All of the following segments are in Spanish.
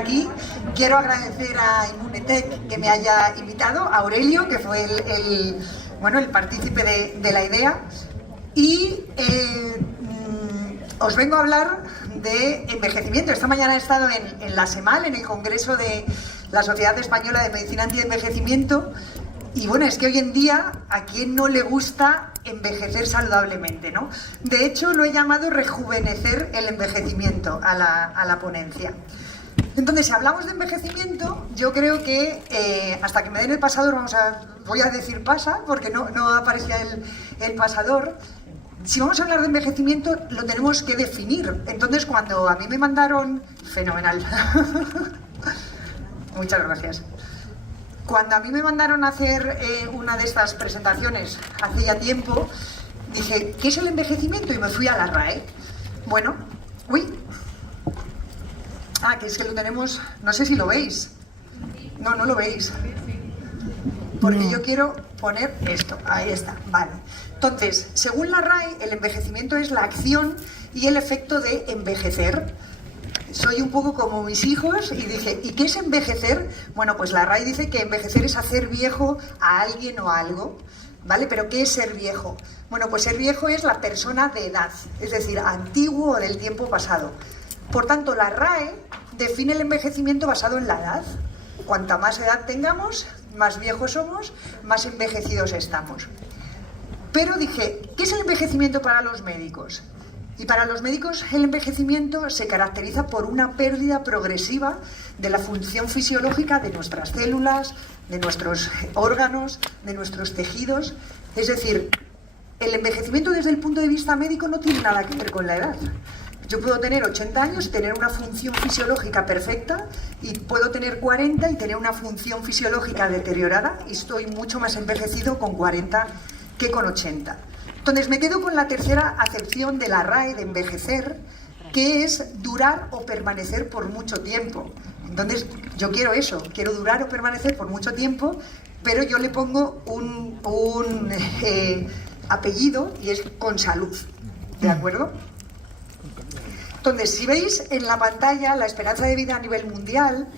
aquí. Quiero agradecer a Immunetec que me haya invitado, a Aurelio, que fue el partícipe de la idea. Y os vengo a hablar de envejecimiento. Esta mañana he estado en la SEMAL, en el Congreso de la Sociedad Española de Medicina Anti-Envejecimiento. Y bueno, es que hoy en día, ¿a quién no le gusta envejecer saludablemente, no? De hecho, lo he llamado rejuvenecer el envejecimiento a la ponencia. Entonces, si hablamos de envejecimiento, yo creo que hasta que me den el pasador, voy a decir pasa, porque no aparecía el pasador. Si vamos a hablar de envejecimiento, lo tenemos que definir. Entonces, cuando a mí me mandaron... Fenomenal. Muchas gracias. Cuando a mí me mandaron a hacer una de estas presentaciones hace ya tiempo, dije, ¿qué es el envejecimiento? Y me fui a la RAE. Bueno, que es que lo tenemos, no sé si lo veis. No lo veis. Porque yo quiero poner esto, ahí está, vale. Entonces, según la RAE, el envejecimiento es la acción y el efecto de envejecer. Soy un poco como mis hijos y dije, ¿y qué es envejecer? Bueno, pues la RAE dice que envejecer es hacer viejo a alguien o a algo, ¿vale? ¿Pero qué es ser viejo? Bueno, pues ser viejo es la persona de edad, es decir, antiguo o del tiempo pasado. Por tanto, la RAE define el envejecimiento basado en la edad. Cuanta más edad tengamos, más viejos somos, más envejecidos estamos. Pero dije, ¿qué es el envejecimiento para los médicos? Y para los médicos el envejecimiento se caracteriza por una pérdida progresiva de la función fisiológica de nuestras células, de nuestros órganos, de nuestros tejidos. Es decir, el envejecimiento desde el punto de vista médico no tiene nada que ver con la edad. Yo puedo tener 80 años y tener una función fisiológica perfecta, y puedo tener 40 y tener una función fisiológica deteriorada, y estoy mucho más envejecido con 40 que con 80. Entonces me quedo con la tercera acepción de la RAE de envejecer, que es durar o permanecer por mucho tiempo. Entonces yo quiero eso, quiero durar o permanecer por mucho tiempo, pero yo le pongo un apellido y es con salud, ¿de acuerdo? Entonces, si veis en la pantalla la esperanza de vida a nivel mundial,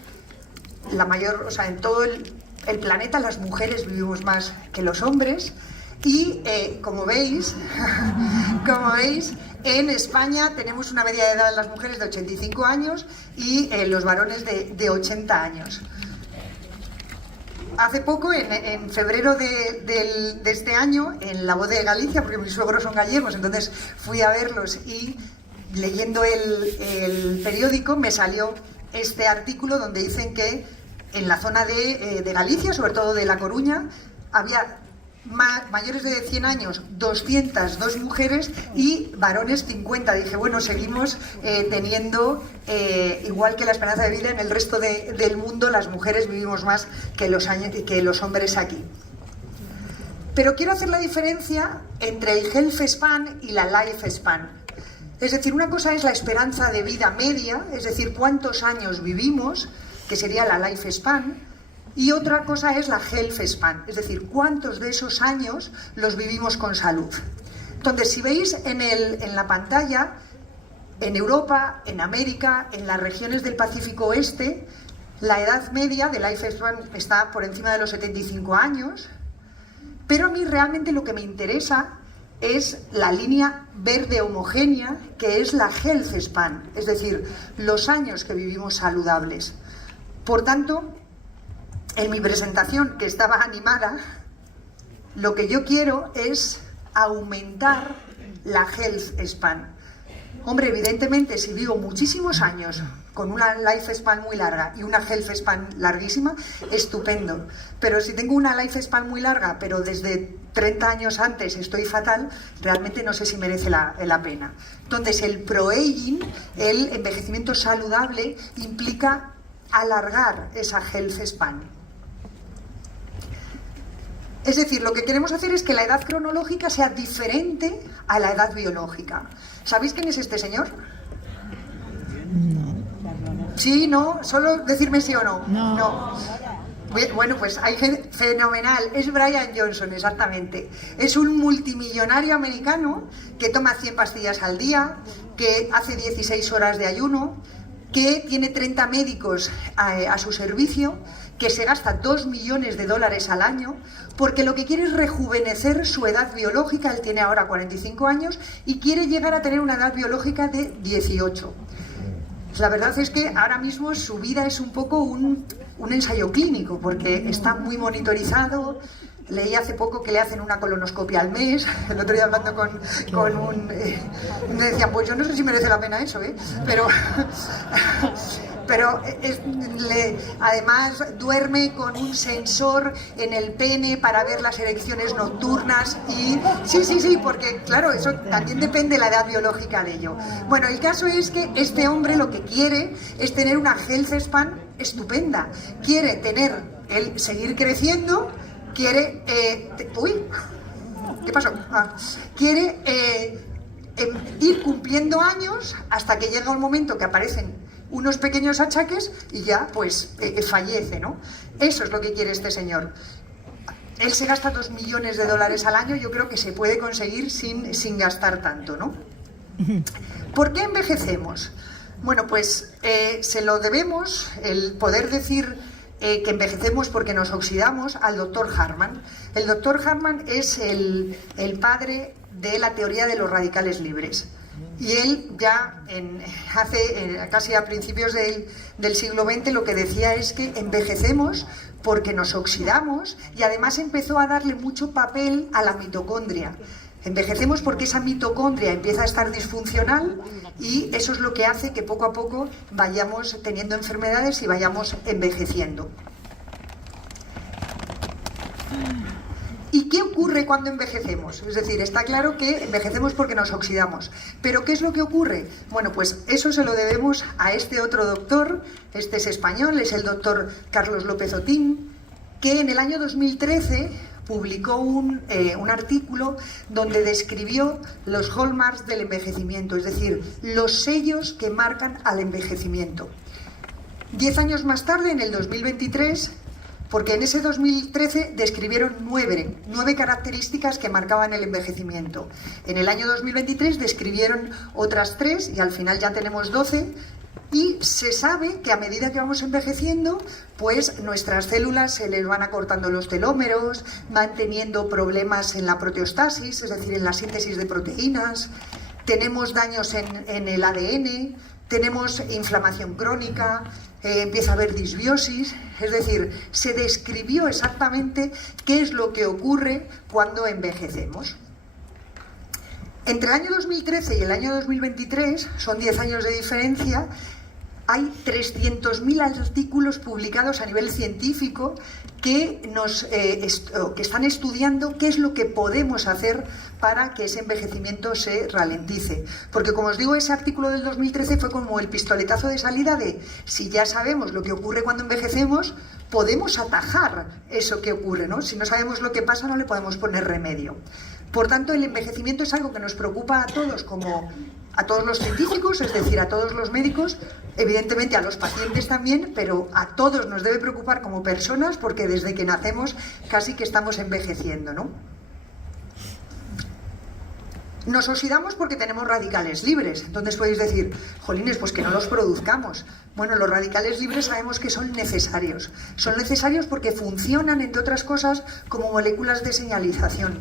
la mayor, en todo el planeta las mujeres vivimos más que los hombres. Y como veis, en España tenemos una media de edad de las mujeres de 85 años y los varones de 80 años. Hace poco, en febrero de este año, en La Voz de Galicia, porque mis suegros son gallegos, entonces fui a verlos y leyendo el periódico me salió este artículo donde dicen que en la zona de Galicia, sobre todo de La Coruña, había mayores de 100 años 202 mujeres y varones 50. Dije, bueno, seguimos teniendo, igual que la esperanza de vida en el resto del mundo, las mujeres vivimos más que los hombres aquí. Pero quiero hacer la diferencia entre el health span y la life span. Es decir, una cosa es la esperanza de vida media, es decir, cuántos años vivimos, que sería la life span, y otra cosa es la health span, es decir, cuántos de esos años los vivimos con salud. Entonces, si veis en la pantalla, en Europa, en América, en las regiones del Pacífico Oeste, la edad media de life span está por encima de los 75 años, pero a mí realmente lo que me interesa es la línea verde homogénea, que es la health span, es decir, los años que vivimos saludables. Por tanto, en mi presentación, que estaba animada, lo que yo quiero es aumentar la health span. Hombre, evidentemente, si vivo muchísimos años con una life span muy larga y una health span larguísima, estupendo. Pero si tengo una life span muy larga, pero desde 30 años antes estoy fatal, realmente no sé si merece la pena. Entonces, el pro-aging, el envejecimiento saludable, implica alargar esa health span. Es decir, lo que queremos hacer es que la edad cronológica sea diferente a la edad biológica. ¿Sabéis quién es este señor? No. ¿Sí, no? ¿Solo decirme sí o no? No. Bueno, pues hay gente fenomenal. Es Brian Johnson, exactamente. Es un multimillonario americano que toma 100 pastillas al día, que hace 16 horas de ayuno, que tiene 30 médicos a su servicio, que se gasta $2 millones al año, porque lo que quiere es rejuvenecer su edad biológica. Él tiene ahora 45 años y quiere llegar a tener una edad biológica de 18. La verdad es que ahora mismo su vida es un poco un ensayo clínico, porque está muy monitorizado. Leí hace poco que le hacen una colonoscopia al mes. El otro día hablando con un... me decían, pues yo no sé si merece la pena eso, pero además duerme con un sensor en el pene para ver las erecciones nocturnas y... Sí, porque claro, eso también depende de la edad biológica de ello. Bueno, el caso es que este hombre lo que quiere es tener una health span estupenda. Quiere seguir creciendo, quiere... ¿Qué pasó? Quiere ir cumpliendo años hasta que llega un momento que aparecen unos pequeños achaques y ya pues fallece, ¿no? Eso es lo que quiere este señor. Él se gasta $2 millones al año. Yo creo que se puede conseguir sin gastar tanto, ¿no? ¿Por qué envejecemos? Bueno, pues se lo debemos, el poder decir que envejecemos porque nos oxidamos, al doctor Hartmann. El doctor Hartmann es el padre de la teoría de los radicales libres. Y él ya casi a principios del siglo XX lo que decía es que envejecemos porque nos oxidamos, y además empezó a darle mucho papel a la mitocondria. Envejecemos porque esa mitocondria empieza a estar disfuncional y eso es lo que hace que poco a poco vayamos teniendo enfermedades y vayamos envejeciendo. ¿Y qué ocurre cuando envejecemos? Es decir, está claro que envejecemos porque nos oxidamos. ¿Pero qué es lo que ocurre? Bueno, pues eso se lo debemos a este otro doctor. Este es español, es el doctor Carlos López Otín, que en el año 2013 publicó un artículo donde describió los hallmarks del envejecimiento, es decir, los sellos que marcan al envejecimiento. 10 años más tarde, en el 2023... porque en ese 2013 describieron nueve características que marcaban el envejecimiento. En el año 2023 describieron otras 3 y al final ya tenemos 12. Y se sabe que a medida que vamos envejeciendo, pues nuestras células se les van acortando los telómeros, van teniendo problemas en la proteostasis, es decir, en la síntesis de proteínas, tenemos daños en el ADN, tenemos inflamación crónica, empieza a haber disbiosis. Es decir, se describió exactamente qué es lo que ocurre cuando envejecemos. Entre el año 2013 y el año 2023, son 10 años de diferencia, hay 300.000 artículos publicados a nivel científico que están estudiando qué es lo que podemos hacer para que ese envejecimiento se ralentice. Porque, como os digo, ese artículo del 2013 fue como el pistoletazo de salida de, si ya sabemos lo que ocurre cuando envejecemos, podemos atajar eso que ocurre, ¿no? Si no sabemos lo que pasa, no le podemos poner remedio. Por tanto, el envejecimiento es algo que nos preocupa a todos, como a todos los científicos, es decir, a todos los médicos, evidentemente a los pacientes también, pero a todos nos debe preocupar como personas, porque desde que nacemos casi que estamos envejeciendo, ¿no? Nos oxidamos porque tenemos radicales libres. Entonces podéis decir, jolines, pues que no los produzcamos. Bueno, los radicales libres sabemos que son necesarios. Son necesarios porque funcionan, entre otras cosas, como moléculas de señalización.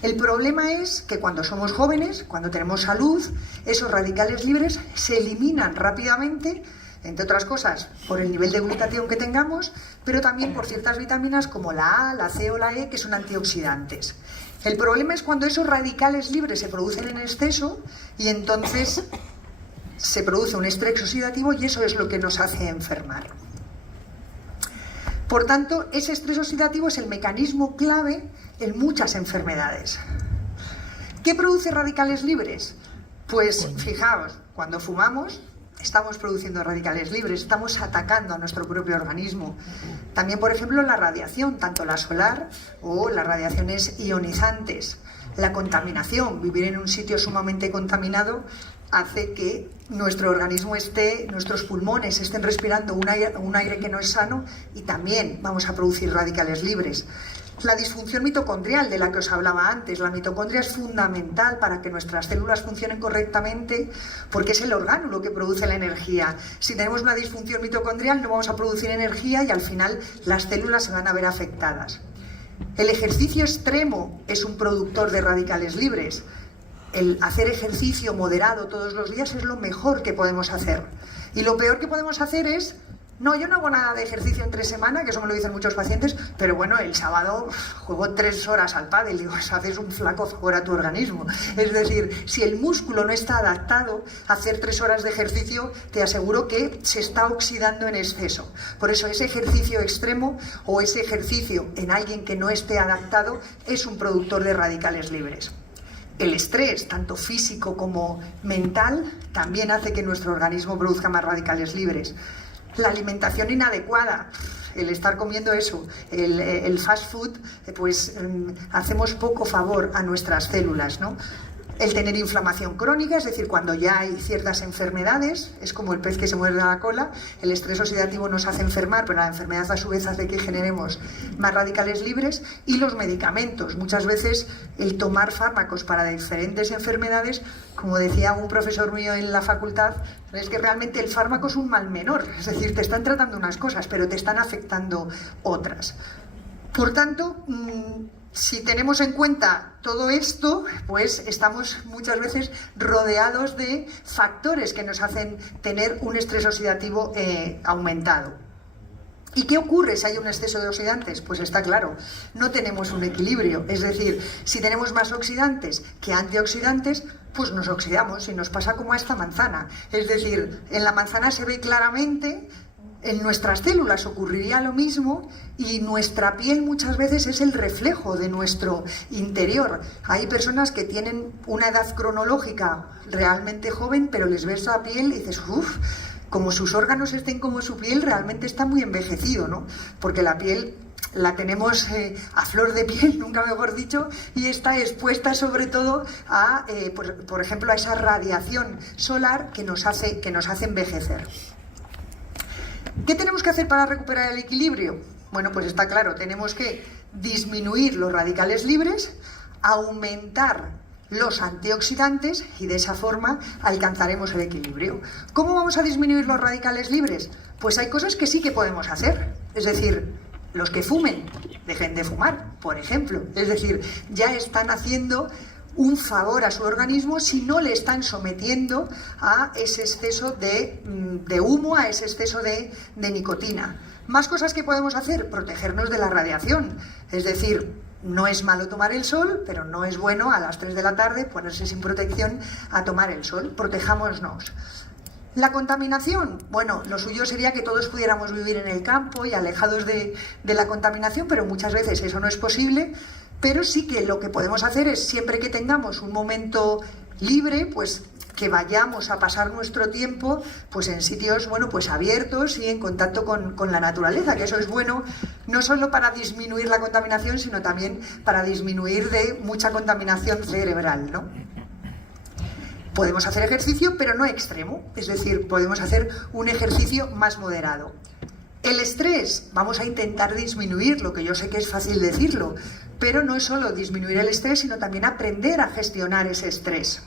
El problema es que cuando somos jóvenes, cuando tenemos salud, esos radicales libres se eliminan rápidamente, entre otras cosas por el nivel de glutatión que tengamos, pero también por ciertas vitaminas como la A, la C o la E, que son antioxidantes. El problema es cuando esos radicales libres se producen en exceso y entonces se produce un estrés oxidativo y eso es lo que nos hace enfermar. Por tanto, ese estrés oxidativo es el mecanismo clave en muchas enfermedades. ¿Qué produce radicales libres? Pues fijaos, cuando fumamos estamos produciendo radicales libres, estamos atacando a nuestro propio organismo. También, por ejemplo, la radiación, tanto la solar o las radiaciones ionizantes. La contaminación, vivir en un sitio sumamente contaminado hace que nuestro organismo nuestros pulmones estén respirando un aire que no es sano y también vamos a producir radicales libres. La disfunción mitocondrial de la que os hablaba antes. La mitocondria es fundamental para que nuestras células funcionen correctamente porque es el orgánulo que produce la energía. Si tenemos una disfunción mitocondrial no vamos a producir energía y al final las células se van a ver afectadas. El ejercicio extremo es un productor de radicales libres. El hacer ejercicio moderado todos los días es lo mejor que podemos hacer. Y lo peor que podemos hacer es: no, yo no hago nada de ejercicio entre semana, que eso me lo dicen muchos pacientes, pero bueno, el sábado juego 3 horas al pádel. Digo, haces un flaco favor a tu organismo. Es decir, si el músculo no está adaptado a hacer 3 horas de ejercicio, te aseguro que se está oxidando en exceso. Por eso ese ejercicio extremo o ese ejercicio en alguien que no esté adaptado es un productor de radicales libres. El estrés, tanto físico como mental, también hace que nuestro organismo produzca más radicales libres. La alimentación inadecuada, el estar comiendo eso, el fast food, pues hacemos poco favor a nuestras células, ¿no? El tener inflamación crónica, es decir, cuando ya hay ciertas enfermedades, es como el pez que se muerde la cola, el estrés oxidativo nos hace enfermar, pero la enfermedad a su vez hace que generemos más radicales libres. Y los medicamentos, muchas veces el tomar fármacos para diferentes enfermedades, como decía un profesor mío en la facultad, es que realmente el fármaco es un mal menor, es decir, te están tratando unas cosas, pero te están afectando otras. Por tanto, si tenemos en cuenta todo esto, pues estamos muchas veces rodeados de factores que nos hacen tener un estrés oxidativo aumentado. ¿Y qué ocurre si hay un exceso de oxidantes? Pues está claro, no tenemos un equilibrio. Es decir, si tenemos más oxidantes que antioxidantes, pues nos oxidamos y nos pasa como a esta manzana. Es decir, en la manzana se ve claramente. En nuestras células ocurriría lo mismo y nuestra piel muchas veces es el reflejo de nuestro interior. Hay personas que tienen una edad cronológica realmente joven, pero les ves la piel y dices, uff, como sus órganos estén como su piel, realmente está muy envejecido, ¿no? Porque la piel la tenemos a flor de piel, nunca mejor dicho, y está expuesta sobre todo a, por ejemplo, a esa radiación solar que nos hace envejecer. ¿Qué tenemos que hacer para recuperar el equilibrio? Bueno, pues está claro, tenemos que disminuir los radicales libres, aumentar los antioxidantes y de esa forma alcanzaremos el equilibrio. ¿Cómo vamos a disminuir los radicales libres? Pues hay cosas que sí que podemos hacer, es decir, los que fumen, dejen de fumar, por ejemplo. Es decir, ya están haciendo un favor a su organismo si no le están sometiendo a ese exceso de humo, a ese exceso de nicotina. Más cosas que podemos hacer: protegernos de la radiación. Es decir, no es malo tomar el sol, pero no es bueno a las 3 de la tarde ponerse sin protección a tomar el sol. Protejámonos. La contaminación, bueno, lo suyo sería que todos pudiéramos vivir en el campo y alejados de la contaminación, pero muchas veces eso no es posible. Pero sí que lo que podemos hacer es, siempre que tengamos un momento libre, pues que vayamos a pasar nuestro tiempo pues en sitios, bueno, pues abiertos y en contacto con la naturaleza, que eso es bueno no solo para disminuir la contaminación, sino también para disminuir de mucha contaminación cerebral, ¿no? Podemos hacer ejercicio, pero no extremo, es decir, podemos hacer un ejercicio más moderado. El estrés, vamos a intentar disminuirlo, que yo sé que es fácil decirlo, pero no es solo disminuir el estrés, sino también aprender a gestionar ese estrés.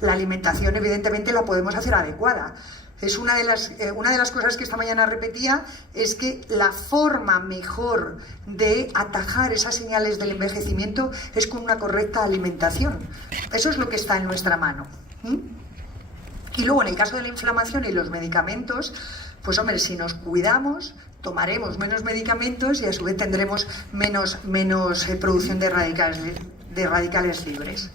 La alimentación, evidentemente, la podemos hacer adecuada. Es una de las cosas que esta mañana repetía, es que la forma mejor de atajar esas señales del envejecimiento es con una correcta alimentación. Eso es lo que está en nuestra mano. Y luego, en el caso de la inflamación y los medicamentos, pues hombre, si nos cuidamos, tomaremos menos medicamentos y a su vez tendremos menos producción de radicales libres.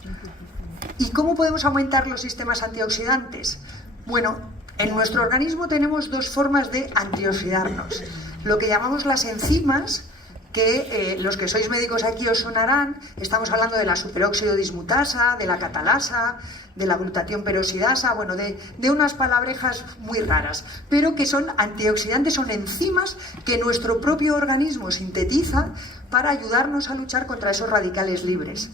¿Y cómo podemos aumentar los sistemas antioxidantes? Bueno, en nuestro organismo tenemos dos formas de antioxidarnos. Lo que llamamos las enzimas, que los que sois médicos aquí os sonarán. Estamos hablando de la superóxido dismutasa, de la catalasa, de la glutatión peroxidasa, bueno, de unas palabrejas muy raras, pero que son antioxidantes, son enzimas que nuestro propio organismo sintetiza para ayudarnos a luchar contra esos radicales libres.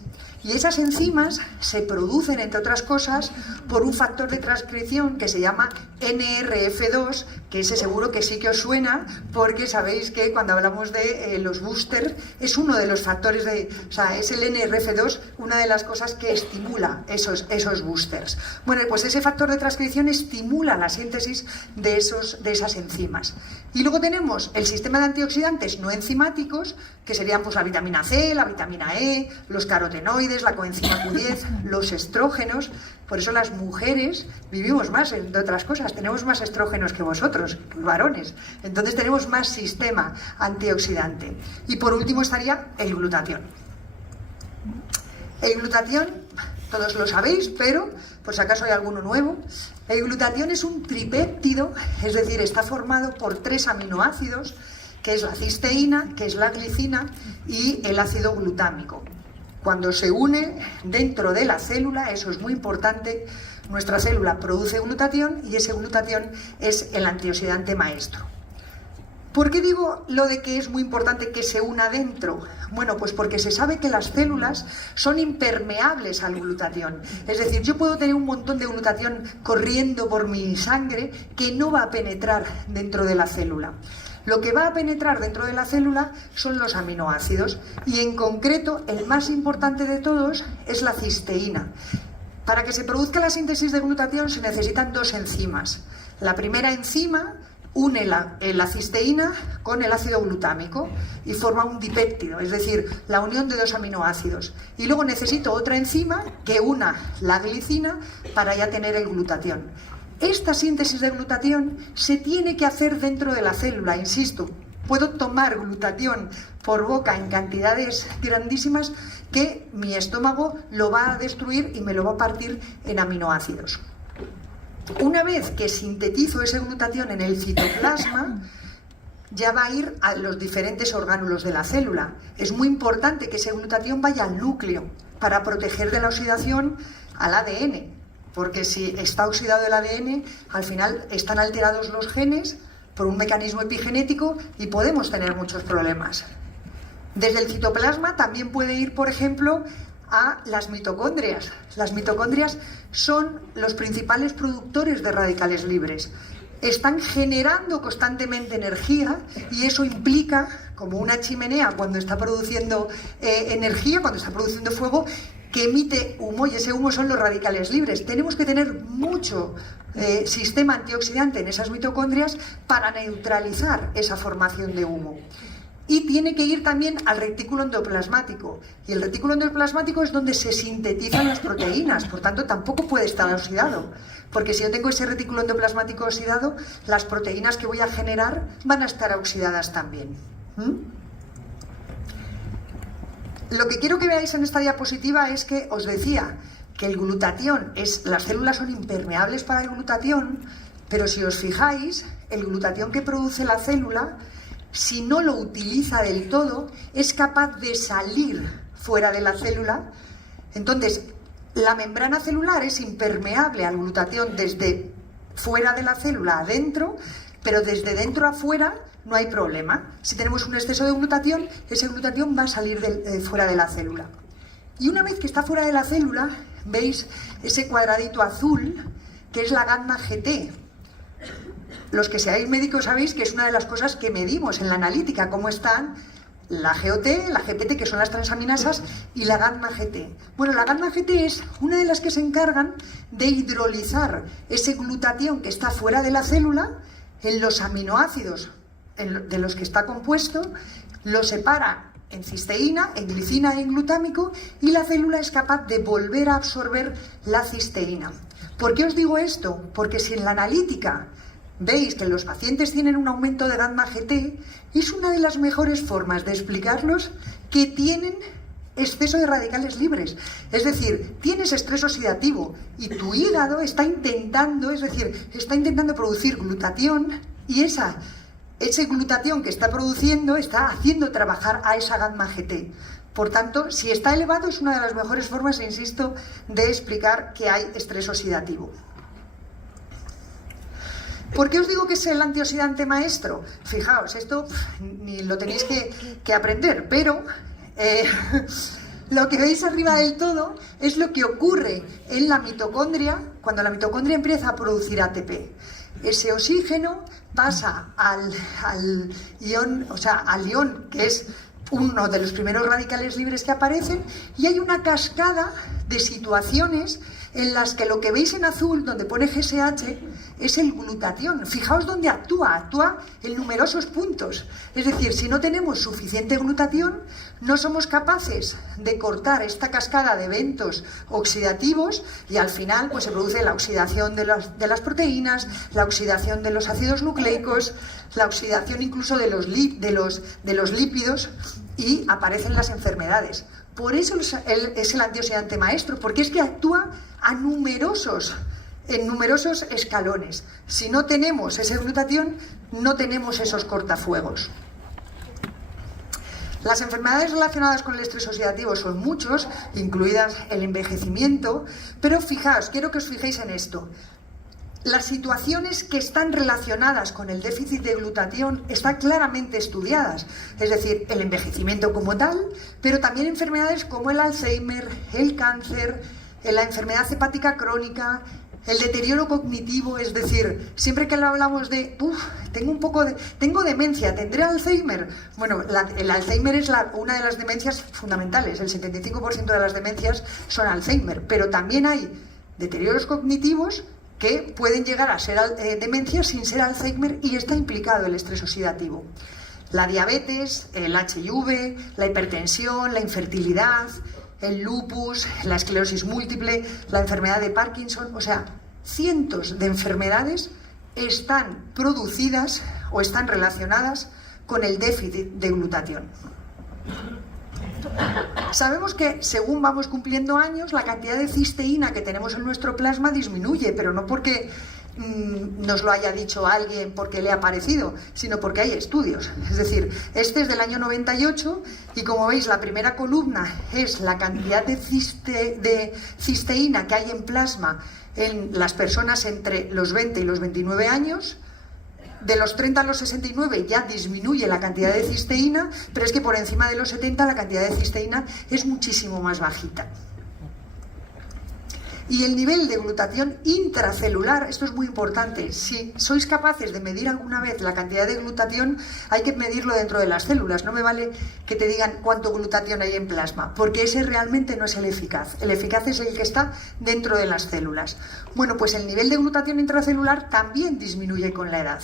Y esas enzimas se producen, entre otras cosas, por un factor de transcripción que se llama NRF2, que ese seguro que sí que os suena, porque sabéis que cuando hablamos de los boosters, es uno de los factores o sea, es el NRF2 una de las cosas que estimula esos boosters. Bueno, pues ese factor de transcripción estimula la síntesis de esas enzimas. Y luego tenemos el sistema de antioxidantes no enzimáticos, que serían pues la vitamina C, la vitamina E, los carotenoides, la coenzima Q10, los estrógenos. Por eso las mujeres vivimos más, entre otras cosas, tenemos más estrógenos que vosotros, que los varones. Entonces tenemos más sistema antioxidante. Y por último estaría el glutatión. El glutatión, todos lo sabéis, pero por si acaso hay alguno nuevo, el glutatión es un tripéptido, es decir, está formado por 3 aminoácidos, que es la cisteína, que es la glicina y el ácido glutámico. Cuando se une dentro de la célula, eso es muy importante, nuestra célula produce glutatión y ese glutatión es el antioxidante maestro. ¿Por qué digo lo de que es muy importante que se una dentro? Bueno, pues porque se sabe que las células son impermeables al glutatión. Es decir, yo puedo tener un montón de glutatión corriendo por mi sangre que no va a penetrar dentro de la célula. Lo que va a penetrar dentro de la célula son los aminoácidos y en concreto el más importante de todos es la cisteína. Para que se produzca la síntesis de glutatión se necesitan 2 enzimas. La primera enzima une la cisteína con el ácido glutámico y forma un dipéptido, es decir, la unión de 2 aminoácidos. Y luego necesito otra enzima que una la glicina para ya tener el glutatión. Esta síntesis de glutatión se tiene que hacer dentro de la célula, insisto. Puedo tomar glutatión por boca en cantidades grandísimas que mi estómago lo va a destruir y me lo va a partir en aminoácidos. Una vez que sintetizo ese glutatión en el citoplasma, ya va a ir a los diferentes orgánulos de la célula. Es muy importante que ese glutatión vaya al núcleo para proteger de la oxidación al ADN, porque si está oxidado el ADN, al final están alterados los genes por un mecanismo epigenético y podemos tener muchos problemas. Desde el citoplasma también puede ir, por ejemplo, a las mitocondrias. Las mitocondrias son los principales productores de radicales libres. Están generando constantemente energía y eso implica, como una chimenea cuando está produciendo energía, cuando está produciendo fuego, que emite humo y ese humo son los radicales libres. Tenemos que tener mucho sistema antioxidante en esas mitocondrias para neutralizar esa formación de humo. Y tiene que ir también al retículo endoplasmático. Y el retículo endoplasmático es donde se sintetizan las proteínas, por tanto tampoco puede estar oxidado. Porque si yo tengo ese retículo endoplasmático oxidado, las proteínas que voy a generar van a estar oxidadas también. Lo que quiero que veáis en esta diapositiva es que os decía que el glutatión las células son impermeables para el glutatión, pero si os fijáis, el glutatión que produce la célula, si no lo utiliza del todo, es capaz de salir fuera de la célula. Entonces, la membrana celular es impermeable al glutatión desde fuera de la célula adentro, pero desde dentro a fuera no hay problema. Si tenemos un exceso de glutatión, ese glutatión va a salir fuera de la célula. Y una vez que está fuera de la célula, veis ese cuadradito azul, que es la gamma GT. Los que seáis médicos sabéis que es una de las cosas que medimos en la analítica, cómo están la GOT, la GPT, que son las transaminasas, y la gamma GT. Bueno, la gamma GT es una de las que se encargan de hidrolizar ese glutatión que está fuera de la célula en los aminoácidos de los que está compuesto, lo separa en cisteína, en glicina y en glutámico, y la célula es capaz de volver a absorber la cisteína. ¿Por qué os digo esto? Porque si en la analítica veis que los pacientes tienen un aumento de gamma GT, es una de las mejores formas de explicarlos que tienen exceso de radicales libres. Es decir, tienes estrés oxidativo y tu hígado está intentando producir glutatión y ese glutatión que está produciendo está haciendo trabajar a esa gamma GT. Por tanto, si está elevado es una de las mejores formas, insisto, de explicar que hay estrés oxidativo. ¿Por qué os digo que es el antioxidante maestro? Fijaos, esto ni lo tenéis que aprender, pero Lo que veis arriba del todo es lo que ocurre en la mitocondria cuando la mitocondria empieza a producir ATP. Ese oxígeno pasa al ion, o sea, al ion, que es uno de los primeros radicales libres que aparecen, y hay una cascada de situaciones en las que lo que veis en azul, donde pone GSH, es el glutatión. Fijaos dónde actúa en numerosos puntos. Es decir, si no tenemos suficiente glutatión, no somos capaces de cortar esta cascada de eventos oxidativos y al final pues se produce la oxidación de las proteínas, la oxidación de los ácidos nucleicos, la oxidación incluso de los lípidos y aparecen las enfermedades. Por eso es el antioxidante maestro, porque es que actúa en numerosos escalones. Si no tenemos ese glutatión, no tenemos esos cortafuegos. Las enfermedades relacionadas con el estrés oxidativo son muchos, incluidas el envejecimiento, pero fijaos, quiero que os fijéis en esto. Las situaciones que están relacionadas con el déficit de glutatión están claramente estudiadas, es decir, el envejecimiento como tal, pero también enfermedades como el Alzheimer, el cáncer, la enfermedad hepática crónica, el deterioro cognitivo, es decir, siempre que hablamos de tengo demencia, ¿tendré Alzheimer? Bueno, el Alzheimer es una de las demencias fundamentales, el 75% de las demencias son Alzheimer, pero también hay deterioros cognitivos que pueden llegar a ser demencia sin ser Alzheimer y está implicado el estrés oxidativo. La diabetes, el HIV, la hipertensión, la infertilidad, el lupus, la esclerosis múltiple, la enfermedad de Parkinson, o sea, cientos de enfermedades están producidas o están relacionadas con el déficit de glutatión. Sabemos que según vamos cumpliendo años, la cantidad de cisteína que tenemos en nuestro plasma disminuye, pero no porque nos lo haya dicho alguien porque le ha parecido, sino porque hay estudios. Es decir, este es del año 98 y como veis la primera columna es la cantidad de cisteína que hay en plasma en las personas entre los 20 y los 29 años. De los 30 a los 69 ya disminuye la cantidad de cisteína, pero es que por encima de los 70 la cantidad de cisteína es muchísimo más bajita. Y el nivel de glutatión intracelular, esto es muy importante, si sois capaces de medir alguna vez la cantidad de glutatión, hay que medirlo dentro de las células, no me vale que te digan cuánto glutatión hay en plasma, porque ese realmente no es el eficaz es el que está dentro de las células. Bueno, pues el nivel de glutatión intracelular también disminuye con la edad.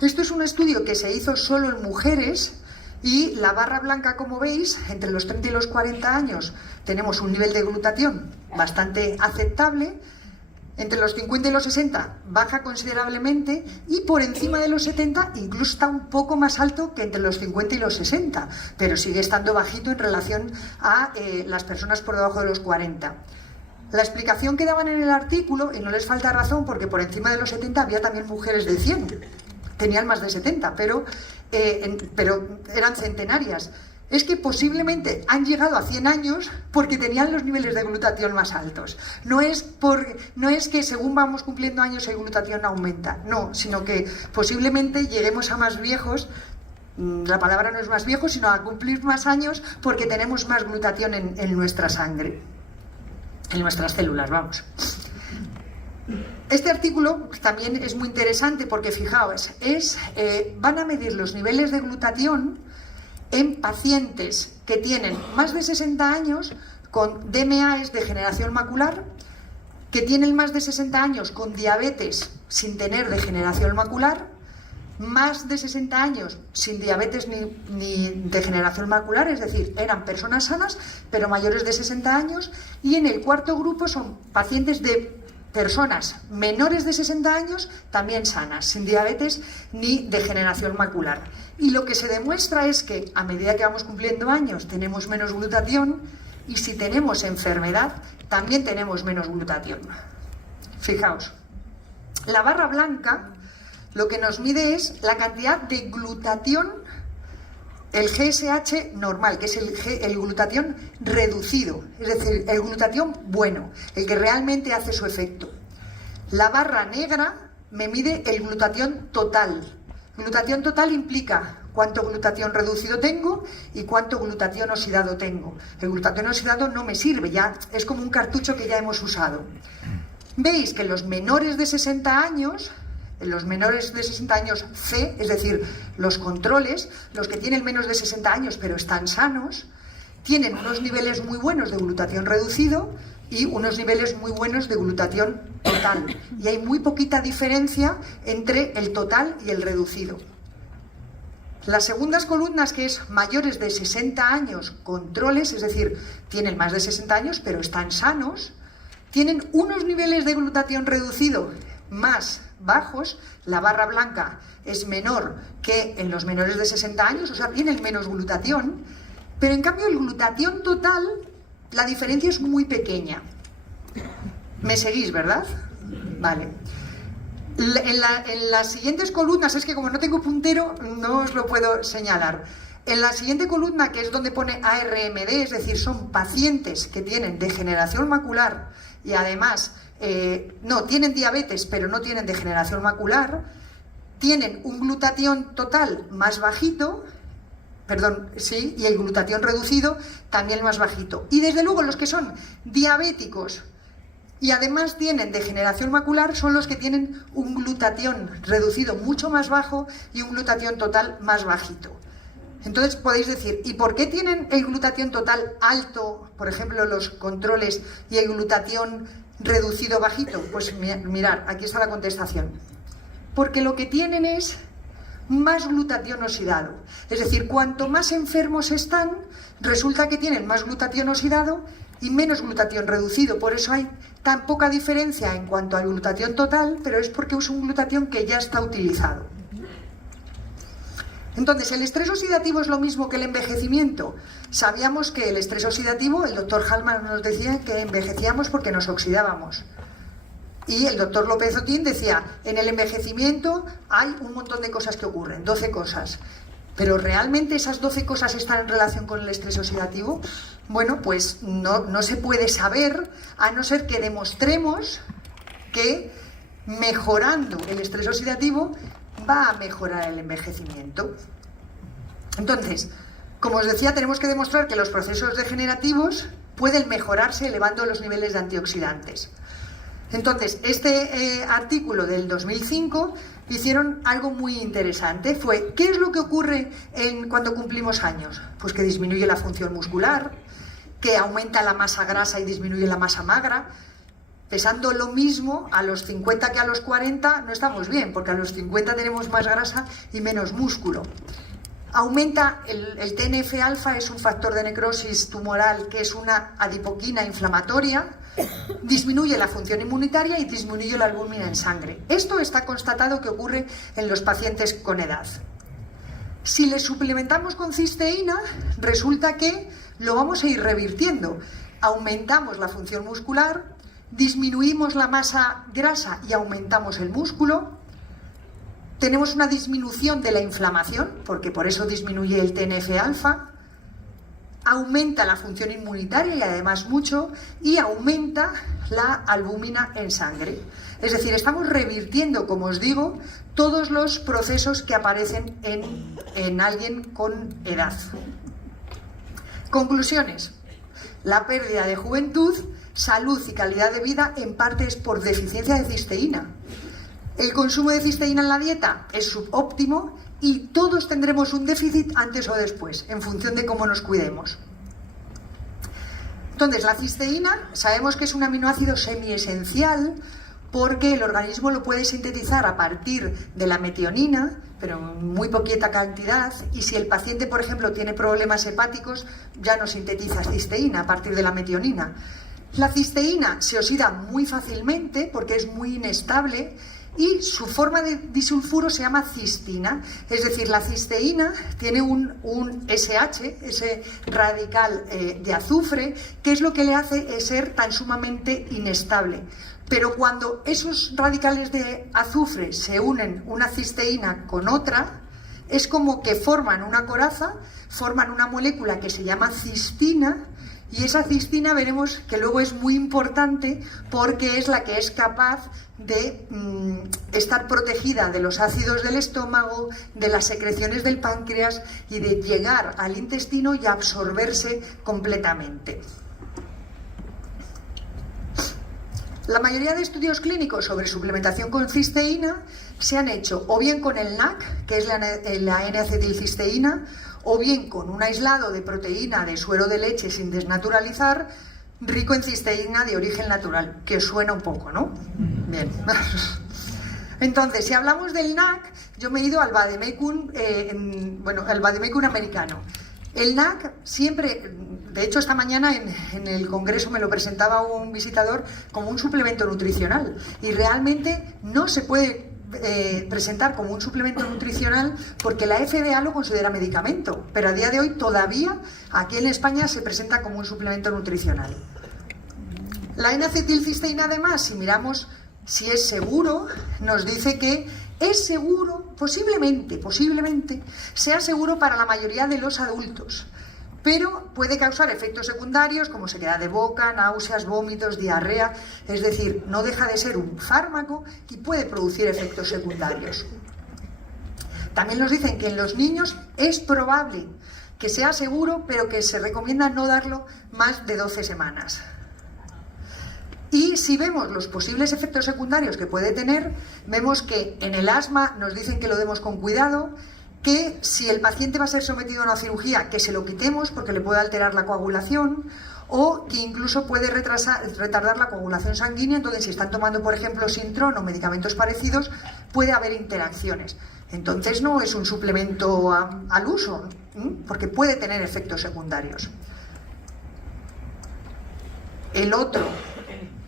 Esto es un estudio que se hizo solo en mujeres y la barra blanca, como veis, entre los 30 y los 40 años tenemos un nivel de glutatión bastante aceptable, entre los 50 y los 60 baja considerablemente y por encima de los 70 incluso está un poco más alto que entre los 50 y los 60, pero sigue estando bajito en relación a las personas por debajo de los 40. La explicación que daban en el artículo, y no les falta razón porque por encima de los 70 había también mujeres de 100, tenían más de 70, pero eran centenarias. Es que posiblemente han llegado a 100 años porque tenían los niveles de glutatión más altos. No es que según vamos cumpliendo años el glutatión aumenta, no, sino que posiblemente lleguemos a más viejos, la palabra no es más viejos, sino a cumplir más años porque tenemos más glutatión en nuestra sangre, en nuestras células, vamos. Este artículo también es muy interesante porque, fijaos, van a medir los niveles de glutatión en pacientes que tienen más de 60 años con DMA, es degeneración macular, que tienen más de 60 años con diabetes sin tener degeneración macular, más de 60 años sin diabetes ni degeneración macular, es decir, eran personas sanas, pero mayores de 60 años, y en el cuarto grupo son pacientes de personas menores de 60 años, también sanas, sin diabetes ni degeneración macular. Y lo que se demuestra es que a medida que vamos cumpliendo años tenemos menos glutatión y si tenemos enfermedad también tenemos menos glutatión. Fijaos, la barra blanca lo que nos mide es la cantidad de glutatión, el GSH normal, que es el glutatión reducido, es decir, el glutatión bueno, el que realmente hace su efecto. La barra negra me mide el glutatión total, Glutatión total implica cuánto glutatión reducido tengo y cuánto glutatión oxidado tengo. El glutatión oxidado no me sirve, ya es como un cartucho que ya hemos usado. Veis que los menores de 60 años, C, es decir, los controles, los que tienen menos de 60 años pero están sanos, tienen unos niveles muy buenos de glutatión reducido y unos niveles muy buenos de glutatión total. Y hay muy poquita diferencia entre el total y el reducido. Las segundas columnas, que es mayores de 60 años, controles, es decir, tienen más de 60 años pero están sanos, tienen unos niveles de glutatión reducido más bajos, la barra blanca es menor que en los menores de 60 años, o sea, tienen menos glutatión, pero en cambio el glutatión total, la diferencia es muy pequeña. ¿Me seguís, verdad? Vale. En las siguientes columnas, es que como no tengo puntero, no os lo puedo señalar. En la siguiente columna, que es donde pone ARMD, es decir, son pacientes que tienen degeneración macular y además, no, tienen diabetes, pero no tienen degeneración macular, tienen un glutatión total más bajito, y el glutatión reducido también más bajito. Y desde luego los que son diabéticos y además tienen degeneración macular son los que tienen un glutatión reducido mucho más bajo y un glutatión total más bajito. Entonces podéis decir, ¿y por qué tienen el glutatión total alto, por ejemplo, los controles, y el glutatión reducido bajito? Pues mirad, aquí está la contestación. Porque lo que tienen es más glutatión oxidado. Es decir, cuanto más enfermos están, resulta que tienen más glutatión oxidado y menos glutatión reducido. Por eso hay tan poca diferencia en cuanto al glutatión total, pero es porque es un glutatión que ya está utilizado. Entonces, ¿el estrés oxidativo es lo mismo que el envejecimiento? Sabíamos que el estrés oxidativo, el doctor Hallman nos decía que envejecíamos porque nos oxidábamos. Y el doctor López Otín decía, en el envejecimiento hay un montón de cosas que ocurren, 12 cosas. ¿Pero realmente esas 12 cosas están en relación con el estrés oxidativo? Bueno, pues no se puede saber, a no ser que demostremos que mejorando el estrés oxidativo va a mejorar el envejecimiento. Entonces, como os decía, tenemos que demostrar que los procesos degenerativos pueden mejorarse elevando los niveles de antioxidantes. Entonces, este artículo del 2005 hicieron algo muy interesante. Fue, ¿qué es lo que ocurre cuando cumplimos años? Pues que disminuye la función muscular, que aumenta la masa grasa y disminuye la masa magra. Pesando lo mismo a los 50 que a los 40 no estamos bien, porque a los 50 tenemos más grasa y menos músculo. Aumenta el TNF-alfa, es un factor de necrosis tumoral que es una adipoquina inflamatoria, disminuye la función inmunitaria y disminuye la albúmina en sangre. Esto está constatado que ocurre en los pacientes con edad. Si le suplementamos con cisteína, resulta que lo vamos a ir revirtiendo. Aumentamos la función muscular, disminuimos la masa grasa y aumentamos el músculo. Tenemos una disminución de la inflamación, porque por eso disminuye el TNF-alfa, aumenta la función inmunitaria y además mucho, y aumenta la albúmina en sangre. Es decir, estamos revirtiendo, como os digo, todos los procesos que aparecen en alguien con edad. Conclusiones. La pérdida de juventud, salud y calidad de vida en parte es por deficiencia de cisteína. El consumo de cisteína en la dieta es subóptimo y todos tendremos un déficit antes o después, en función de cómo nos cuidemos. Entonces, la cisteína sabemos que es un aminoácido semiesencial porque el organismo lo puede sintetizar a partir de la metionina, pero en muy poquita cantidad, y si el paciente, por ejemplo, tiene problemas hepáticos, ya no sintetiza cisteína a partir de la metionina. La cisteína se oxida muy fácilmente porque es muy inestable y su forma de disulfuro se llama cistina, es decir, la cisteína tiene un SH, ese radical de azufre, que es lo que le hace ser tan sumamente inestable. Pero cuando esos radicales de azufre se unen una cisteína con otra, es como que forman una coraza, forman una molécula que se llama cistina, y esa cistina veremos que luego es muy importante porque es la que es capaz de estar protegida de los ácidos del estómago, de las secreciones del páncreas y de llegar al intestino y absorberse completamente. La mayoría de estudios clínicos sobre suplementación con cisteína se han hecho o bien con el NAC, que es la N-acetilcisteína, o bien con un aislado de proteína de suero de leche sin desnaturalizar, rico en cisteína de origen natural, que os suena un poco, ¿no? Bien. Entonces, si hablamos del NAC, yo me he ido al vademecum, al vademecum americano. El NAC siempre, de hecho esta mañana en el congreso me lo presentaba un visitador como un suplemento nutricional, y realmente no se puede presentar como un suplemento nutricional porque la FDA lo considera medicamento, pero a día de hoy todavía aquí en España se presenta como un suplemento nutricional. La N-acetilcisteína, además, si miramos si es seguro, nos dice que es seguro, posiblemente sea seguro para la mayoría de los adultos, pero puede causar efectos secundarios como sequedad de boca, náuseas, vómitos, diarrea, es decir, no deja de ser un fármaco y puede producir efectos secundarios. También nos dicen que en los niños es probable que sea seguro, pero que se recomienda no darlo más de 12 semanas. Y si vemos los posibles efectos secundarios que puede tener, vemos que en el asma nos dicen que lo demos con cuidado, que si el paciente va a ser sometido a una cirugía, que se lo quitemos porque le puede alterar la coagulación, o que incluso puede retardar la coagulación sanguínea. Entonces, si están tomando, por ejemplo, Sintrón o medicamentos parecidos, puede haber interacciones. Entonces, no es un suplemento al uso, porque puede tener efectos secundarios. El otro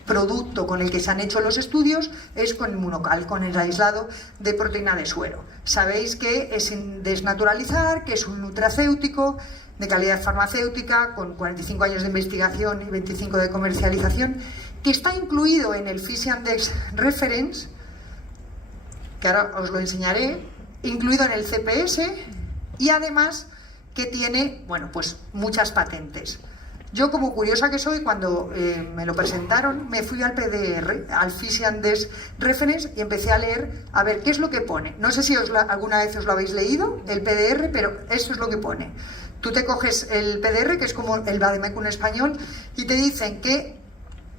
producto con el que se han hecho los estudios es con Inmunocal, con el aislado de proteína de suero. Sabéis que es sin desnaturalizar, que es un nutracéutico de calidad farmacéutica, con 45 años de investigación y 25 de comercialización, que está incluido en el PhysianDex Reference, que ahora os lo enseñaré, incluido en el CPS, y además que tiene, pues muchas patentes. Yo, como curiosa que soy, cuando me lo presentaron, me fui al PDR, al PhysianDex Reference, y empecé a leer, a ver qué es lo que pone. No sé si alguna vez os lo habéis leído, el PDR, pero eso es lo que pone. Tú te coges el PDR, que es como el vademecum español, y te dicen que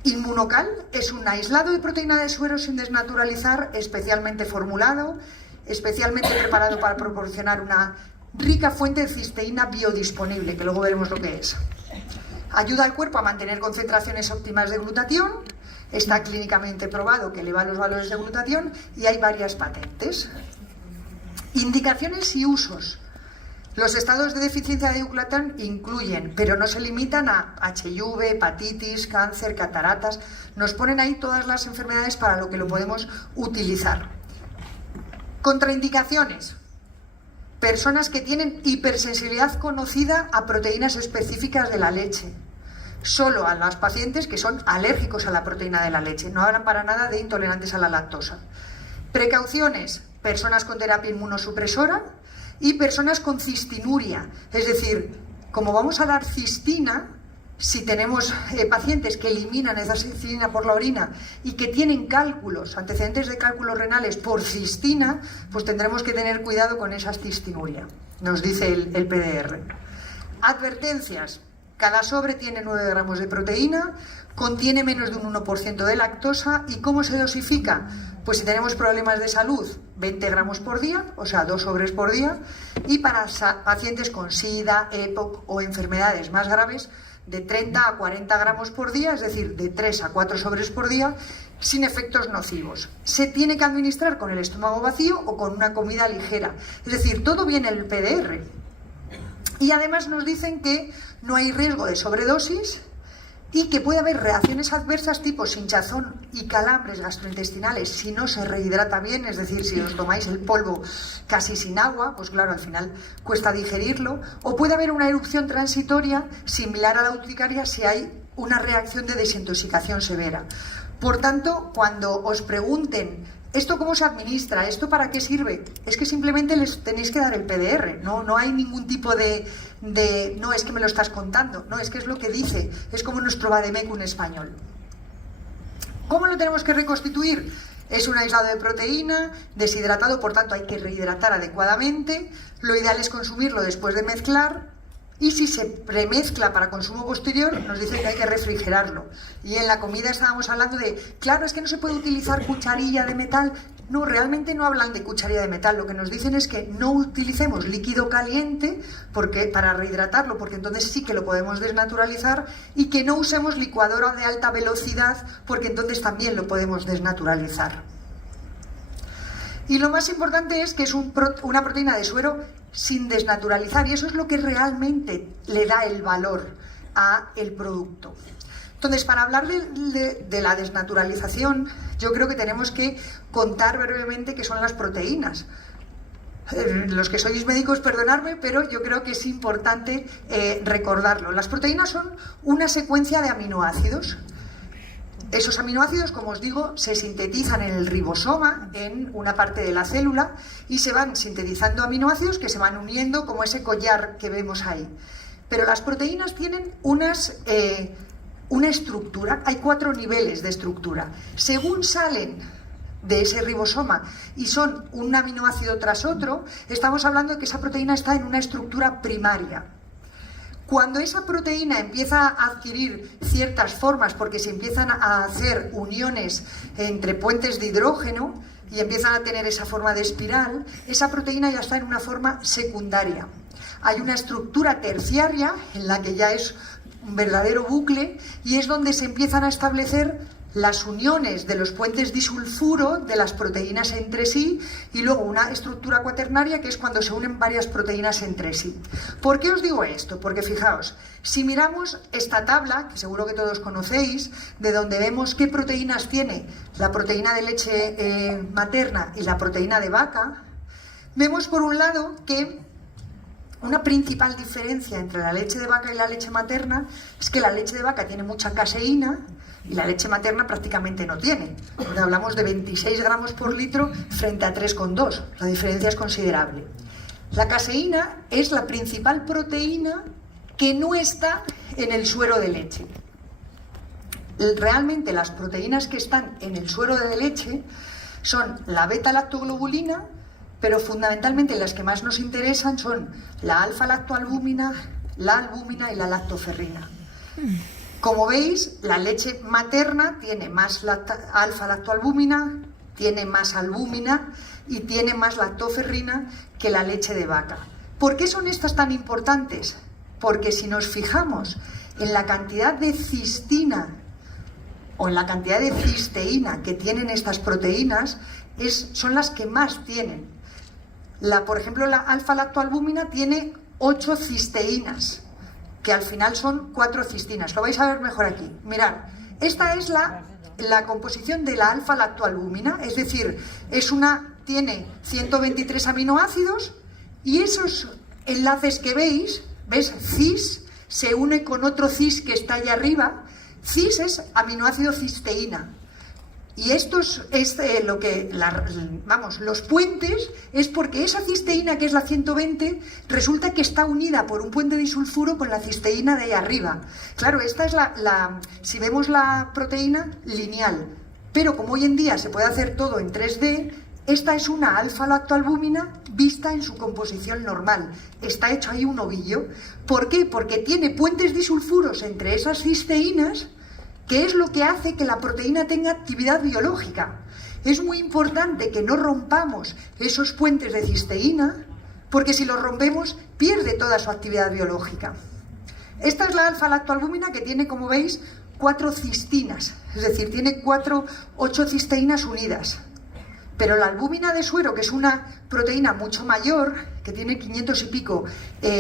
Inmunocal es un aislado de proteína de suero sin desnaturalizar, especialmente formulado, especialmente preparado para proporcionar una rica fuente de cisteína biodisponible, que luego veremos lo que es. Ayuda al cuerpo a mantener concentraciones óptimas de glutatión, está clínicamente probado que eleva los valores de glutatión y hay varias patentes. Indicaciones y usos. Los estados de deficiencia de glutatión incluyen, pero no se limitan a HIV, hepatitis, cáncer, cataratas. Nos ponen ahí todas las enfermedades para lo que lo podemos utilizar. Contraindicaciones. Personas que tienen hipersensibilidad conocida a proteínas específicas de la leche. Solo a los pacientes que son alérgicos a la proteína de la leche. No hablan para nada de intolerantes a la lactosa. Precauciones. Personas con terapia inmunosupresora y personas con cistinuria. Es decir, como vamos a dar cistina, si tenemos pacientes que eliminan esa cistina por la orina y que tienen cálculos, antecedentes de cálculos renales por cistina, pues tendremos que tener cuidado con esa cistinuria, nos dice el PDR. Advertencias. Cada sobre tiene 9 gramos de proteína, contiene menos de un 1% de lactosa. ¿Y cómo se dosifica? Pues si tenemos problemas de salud, 20 gramos por día, o sea, 2 sobres por día. Y para pacientes con SIDA, EPOC o enfermedades más graves, de 30 a 40 gramos por día, es decir, de 3 a 4 sobres por día, sin efectos nocivos. Se tiene que administrar con el estómago vacío o con una comida ligera. Es decir, todo viene en el PDR. Y además nos dicen que no hay riesgo de sobredosis y que puede haber reacciones adversas tipo hinchazón y calambres gastrointestinales si no se rehidrata bien, es decir, si os tomáis el polvo casi sin agua, pues claro, al final cuesta digerirlo, o puede haber una erupción transitoria similar a la urticaria si hay una reacción de desintoxicación severa. Por tanto, cuando os pregunten ¿esto cómo se administra? ¿Esto para qué sirve? Es que simplemente les tenéis que dar el PDR, no hay ningún tipo de no, es que me lo estás contando, no, es que es lo que dice, es como nuestro vademecum español. ¿Cómo lo tenemos que reconstituir? Es un aislado de proteína, deshidratado, por tanto hay que rehidratar adecuadamente. Lo ideal es consumirlo después de mezclar. Y si se premezcla para consumo posterior, nos dicen que hay que refrigerarlo. Y en la comida estábamos hablando de, claro, es que no se puede utilizar cucharilla de metal. No, realmente no hablan de cucharilla de metal. Lo que nos dicen es que no utilicemos líquido caliente para rehidratarlo, porque entonces sí que lo podemos desnaturalizar, y que no usemos licuadora de alta velocidad, porque entonces también lo podemos desnaturalizar. Y lo más importante es que es una proteína de suero sin desnaturalizar, y eso es lo que realmente le da el valor al producto. Entonces, para hablar de la desnaturalización, yo creo que tenemos que contar brevemente qué son las proteínas. Los que sois médicos, perdonadme, pero yo creo que es importante recordarlo. Las proteínas son una secuencia de aminoácidos. Esos aminoácidos, como os digo, se sintetizan en el ribosoma, en una parte de la célula, y se van sintetizando aminoácidos que se van uniendo como ese collar que vemos ahí. Pero las proteínas tienen una estructura, hay 4 niveles de estructura. Según salen de ese ribosoma y son un aminoácido tras otro, estamos hablando de que esa proteína está en una estructura primaria. Cuando esa proteína empieza a adquirir ciertas formas, porque se empiezan a hacer uniones entre puentes de hidrógeno y empiezan a tener esa forma de espiral, esa proteína ya está en una forma secundaria. Hay una estructura terciaria en la que ya es un verdadero bucle, y es donde se empiezan a establecer las uniones de los puentes disulfuro de las proteínas entre sí, y luego una estructura cuaternaria, que es cuando se unen varias proteínas entre sí. ¿Por qué os digo esto? Porque fijaos, si miramos esta tabla, que seguro que todos conocéis, de donde vemos qué proteínas tiene la proteína de leche materna y la proteína de vaca, vemos por un lado que una principal diferencia entre la leche de vaca y la leche materna es que la leche de vaca tiene mucha caseína y la leche materna prácticamente no tiene. Donde hablamos de 26 gramos por litro frente a 3,2. La diferencia es considerable. La caseína es la principal proteína que no está en el suero de leche. Realmente las proteínas que están en el suero de leche son la beta-lactoglobulina, pero fundamentalmente las que más nos interesan son la alfa-lactoalbúmina, la albúmina y la lactoferrina. Como veis, la leche materna tiene más alfa-lactoalbúmina, tiene más albúmina y tiene más lactoferrina que la leche de vaca. ¿Por qué son estas tan importantes? Porque si nos fijamos en la cantidad de cistina o en la cantidad de cisteína que tienen estas proteínas, son las que más tienen. Por ejemplo, la alfa-lactoalbúmina tiene 8 cisteínas, que al final son 4 cistinas. Lo vais a ver mejor aquí. Mirad, esta es la composición de la alfa-lactoalbúmina, es decir, tiene 123 aminoácidos, y esos enlaces que veis, ¿ves? Cis se une con otro cis que está allá arriba. Cis es aminoácido cisteína. Y esto es lo que, los puentes, es porque esa cisteína, que es la 120, resulta que está unida por un puente disulfuro con la cisteína de ahí arriba. Claro, esta es si vemos la proteína lineal, pero como hoy en día se puede hacer todo en 3D, esta es una alfa-lactoalbúmina vista en su composición normal. Está hecho ahí un ovillo. ¿Por qué? Porque tiene puentes disulfuros entre esas cisteínas, que es lo que hace que la proteína tenga actividad biológica. Es muy importante que no rompamos esos puentes de cisteína, porque si los rompemos pierde toda su actividad biológica. Esta es la alfa-lactoalbúmina, que tiene, como veis, 4 cistinas, es decir, tiene 8 cisteínas unidas. Pero la albúmina de suero, que es una proteína mucho mayor, que tiene 500 y pico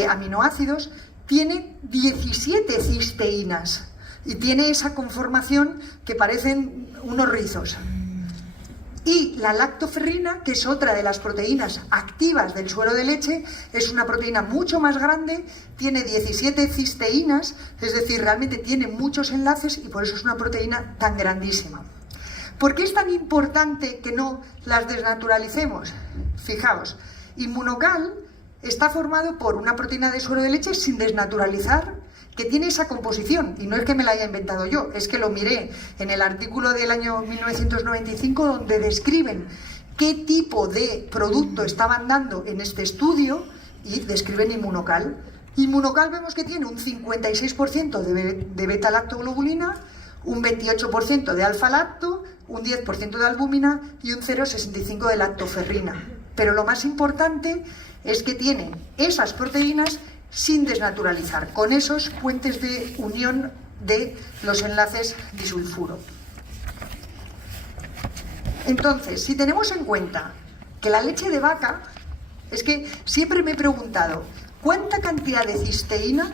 aminoácidos, tiene 17 cisteínas. Y tiene esa conformación que parecen unos rizos. Y la lactoferrina, que es otra de las proteínas activas del suero de leche, es una proteína mucho más grande, tiene 17 cisteínas, es decir, realmente tiene muchos enlaces, y por eso es una proteína tan grandísima. ¿Por qué es tan importante que no las desnaturalicemos? Fijaos, Inmunocal está formado por una proteína de suero de leche sin desnaturalizar, que tiene esa composición, y no es que me la haya inventado yo, es que lo miré en el artículo del año 1995 donde describen qué tipo de producto estaban dando en este estudio y describen Inmunocal. Inmunocal vemos que tiene un 56% de beta-lactoglobulina, un 28% de alfa-lacto, un 10% de albúmina y un 0,65% de lactoferrina. Pero lo más importante es que tiene esas proteínas sin desnaturalizar, con esos puentes de unión de los enlaces disulfuro. Entonces, si tenemos en cuenta que la leche de vaca, es que siempre me he preguntado, ¿cuánta cantidad de cisteína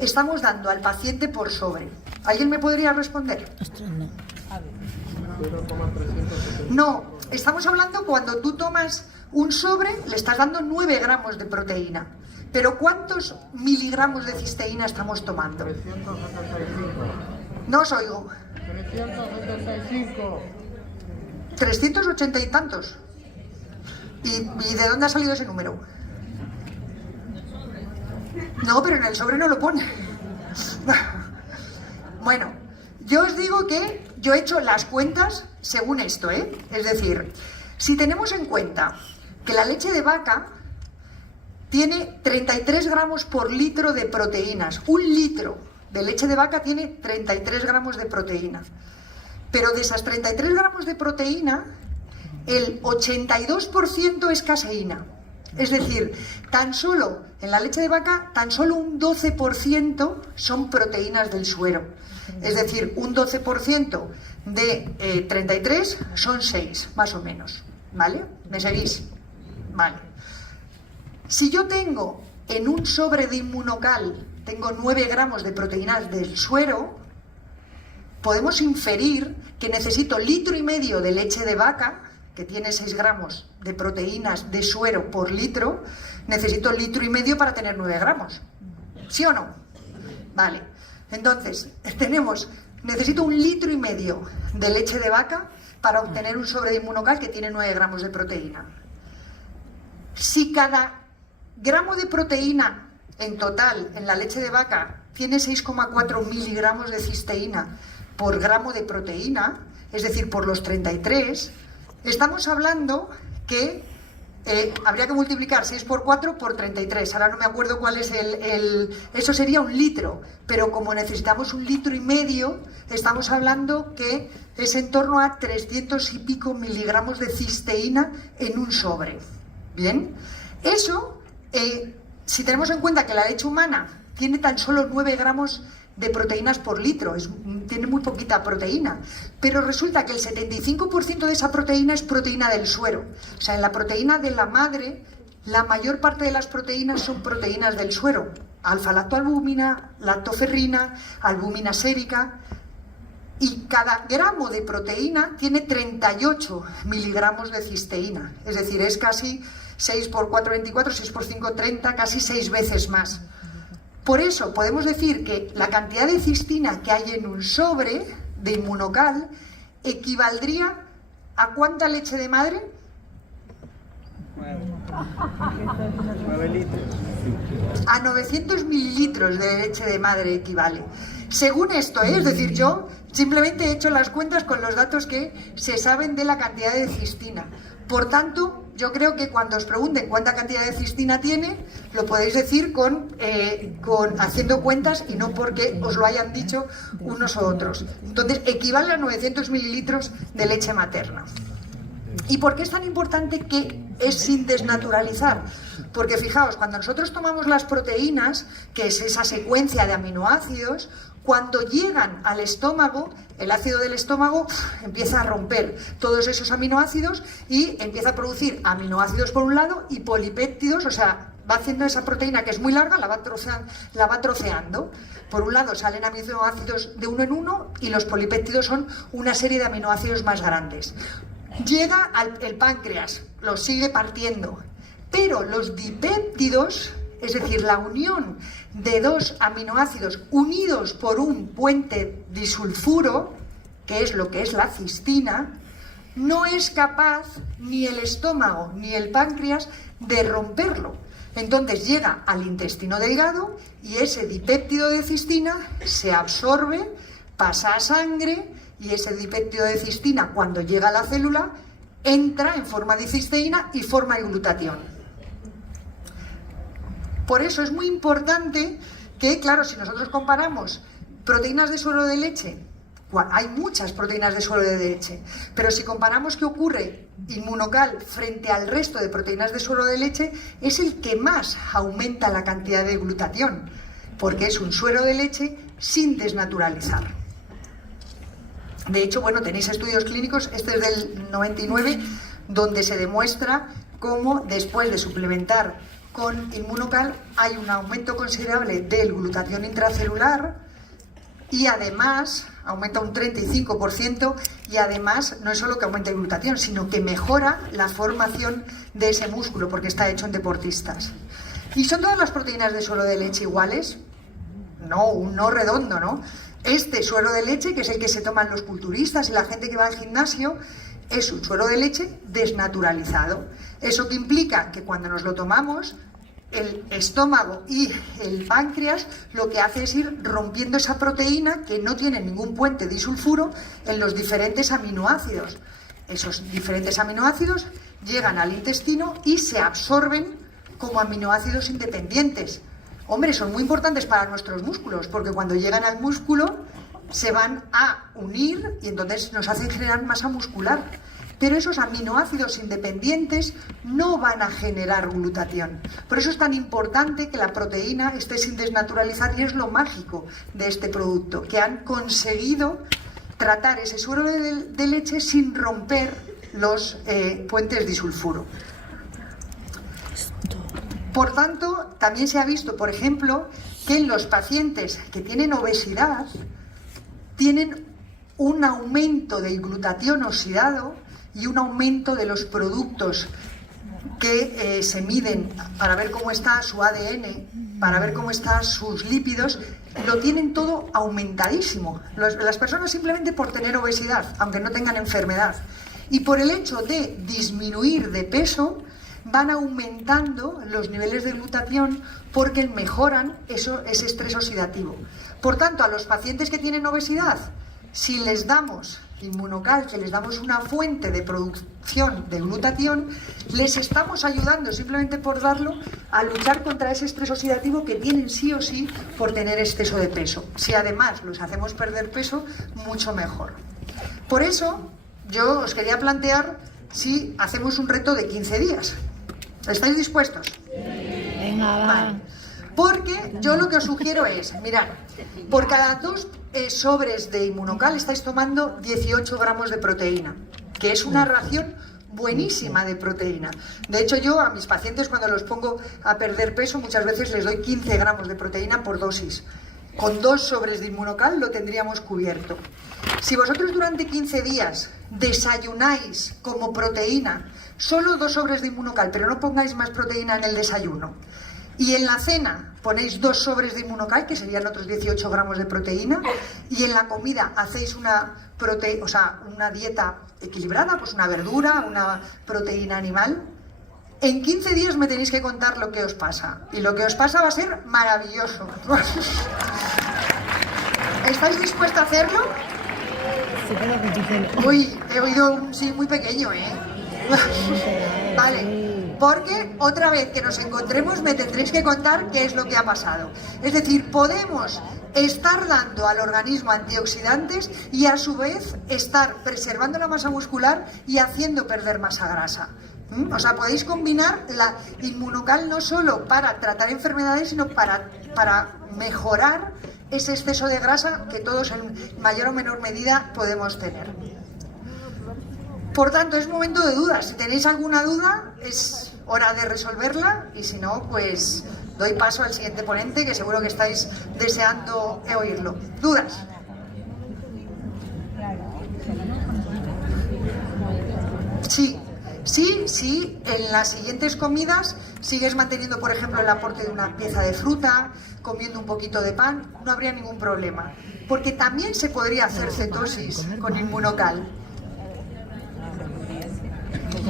estamos dando al paciente por sobre? ¿Alguien me podría responder? No, estamos hablando cuando tú tomas un sobre, le estás dando 9 gramos de proteína. Pero ¿cuántos miligramos de cisteína estamos tomando? 375. No os oigo. 375. 380 y tantos. ¿Y de dónde ha salido ese número? No, pero en el sobre no lo pone. Bueno, yo os digo que yo he hecho las cuentas según esto, ¿eh? Es decir, si tenemos en cuenta que la leche de vaca tiene 33 gramos por litro de proteínas. Un litro de leche de vaca tiene 33 gramos de proteína. Pero de esas 33 gramos de proteína, el 82% es caseína. Es decir, tan solo en la leche de vaca, tan solo un 12% son proteínas del suero. Es decir, un 12% de 33 son 6, más o menos. ¿Vale? ¿Me seguís? Vale. Si yo tengo en un sobre de Inmunocal, tengo 9 gramos de proteínas del suero, podemos inferir que necesito 1,5 litros de leche de vaca, que tiene 6 gramos de proteínas de suero por litro, necesito 1,5 litros para tener 9 gramos. ¿Sí o no? Vale. Entonces, necesito 1,5 litros de leche de vaca para obtener un sobre de Inmunocal que tiene 9 gramos de proteína. Si cada gramo de proteína en total en la leche de vaca tiene 6,4 miligramos de cisteína por gramo de proteína, es decir, por los 33, estamos hablando que habría que multiplicar 6 por 4 por 33. Ahora no me acuerdo cuál es eso sería 1 litro, pero como necesitamos 1,5 litros, estamos hablando que es en torno a 300 y pico miligramos de cisteína en un sobre. ¿Bien? Eso, si tenemos en cuenta que la leche humana tiene tan solo 9 gramos de proteínas por litro, tiene muy poquita proteína, pero resulta que el 75% de esa proteína es proteína del suero. O sea, en la proteína de la madre, la mayor parte de las proteínas son proteínas del suero. Alfa-lactoalbúmina, lactoferrina, albúmina sérica, y cada gramo de proteína tiene 38 miligramos de cisteína, es decir, es casi 6 por 4, 24, 6 por 5, 30, casi 6 veces más. Por eso podemos decir que la cantidad de cisteína que hay en un sobre de Inmunocal equivaldría ¿a cuánta leche de madre? 9 litros. A 900 mililitros de leche de madre equivale. Según esto, es decir, yo simplemente he hecho las cuentas con los datos que se saben de la cantidad de cisteína. Por tanto, yo creo que cuando os pregunten cuánta cantidad de cisteína tiene, lo podéis decir haciendo cuentas y no porque os lo hayan dicho unos u otros. Entonces, equivale a 900 mililitros de leche materna. ¿Y por qué es tan importante que es sin desnaturalizar? Porque fijaos, cuando nosotros tomamos las proteínas, que es esa secuencia de aminoácidos, cuando llegan al estómago, el ácido del estómago empieza a romper todos esos aminoácidos y empieza a producir aminoácidos por un lado y polipéptidos, o sea, va haciendo esa proteína que es muy larga, la va troceando. Por un lado salen aminoácidos de uno en uno y los polipéptidos son una serie de aminoácidos más grandes. Llega el páncreas, los sigue partiendo, pero los dipéptidos, es decir, la unión de dos aminoácidos unidos por un puente disulfuro, que es lo que es la cistina, no es capaz ni el estómago ni el páncreas de romperlo. Entonces llega al intestino delgado y ese dipéptido de cistina se absorbe, pasa a sangre y ese dipéptido de cistina, cuando llega a la célula, entra en forma de cisteína y forma el glutatión. Por eso es muy importante que, claro, si nosotros comparamos proteínas de suero de leche, hay muchas proteínas de suero de leche, pero si comparamos qué ocurre Inmunocal frente al resto de proteínas de suero de leche, es el que más aumenta la cantidad de glutatión, porque es un suero de leche sin desnaturalizar. De hecho, bueno, tenéis estudios clínicos, este es del 99, donde se demuestra cómo después de suplementar con Inmunocal hay un aumento considerable del glutatión intracelular y además aumenta un 35% y además no es solo que aumente el glutatión, sino que mejora la formación de ese músculo porque está hecho en deportistas. ¿Y son todas las proteínas de suero de leche iguales? No, un no redondo, ¿no? Este suero de leche, que es el que se toman los culturistas y la gente que va al gimnasio, es un suero de leche desnaturalizado. Eso que implica que cuando nos lo tomamos, el estómago y el páncreas lo que hace es ir rompiendo esa proteína que no tiene ningún puente disulfuro en los diferentes aminoácidos. Esos diferentes aminoácidos llegan al intestino y se absorben como aminoácidos independientes. Hombre, son muy importantes para nuestros músculos, porque cuando llegan al músculo se van a unir y entonces nos hacen generar masa muscular. Pero esos aminoácidos independientes no van a generar glutatión. Por eso es tan importante que la proteína esté sin desnaturalizar y es lo mágico de este producto, que han conseguido tratar ese suero de leche sin romper los puentes disulfuro. Por tanto, también se ha visto, por ejemplo, que en los pacientes que tienen obesidad tienen un aumento del glutatión oxidado y un aumento de los productos que se miden para ver cómo está su ADN, para ver cómo están sus lípidos, lo tienen todo aumentadísimo. Las personas simplemente por tener obesidad, aunque no tengan enfermedad, y por el hecho de disminuir de peso, van aumentando los niveles de glutatión porque mejoran ese estrés oxidativo. Por tanto, a los pacientes que tienen obesidad, si les damos Inmunocal, que les damos una fuente de producción de glutatión, les estamos ayudando simplemente por darlo a luchar contra ese estrés oxidativo que tienen sí o sí por tener exceso de peso. Si además los hacemos perder peso, mucho mejor. Por eso yo os quería plantear si hacemos un reto de 15 días. ¿Estáis dispuestos? Venga, va. Vale. Porque yo lo que os sugiero es, mirad, por cada 2 sobres de Inmunocal estáis tomando 18 gramos de proteína, que es una ración buenísima de proteína. De hecho, yo a mis pacientes cuando los pongo a perder peso muchas veces les doy 15 gramos de proteína por dosis. Con 2 sobres de Inmunocal lo tendríamos cubierto. Si vosotros durante 15 días desayunáis como proteína solo 2 sobres de Inmunocal, pero no pongáis más proteína en el desayuno, y en la cena ponéis 2 sobres de Inmunocal, que serían otros 18 gramos de proteína, y en la comida hacéis una dieta equilibrada, pues una verdura, una proteína animal, en 15 días me tenéis que contar lo que os pasa. Y lo que os pasa va a ser maravilloso. ¿Estáis dispuestos a hacerlo? Se queda repitiendo. Uy, he oído un sí muy pequeño, ¿eh? Vale. Porque otra vez que nos encontremos me tendréis que contar qué es lo que ha pasado. Es decir, podemos estar dando al organismo antioxidantes y a su vez estar preservando la masa muscular y haciendo perder masa grasa. O sea, podéis combinar la Inmunocal no solo para tratar enfermedades, sino para mejorar ese exceso de grasa que todos en mayor o menor medida podemos tener. Por tanto, es momento de dudas. Si tenéis alguna duda, es hora de resolverla y si no, pues doy paso al siguiente ponente, que seguro que estáis deseando oírlo. ¿Dudas? Sí, en las siguientes comidas sigues manteniendo, por ejemplo, el aporte de una pieza de fruta, comiendo un poquito de pan, no habría ningún problema. Porque también se podría hacer cetosis con Inmunocal.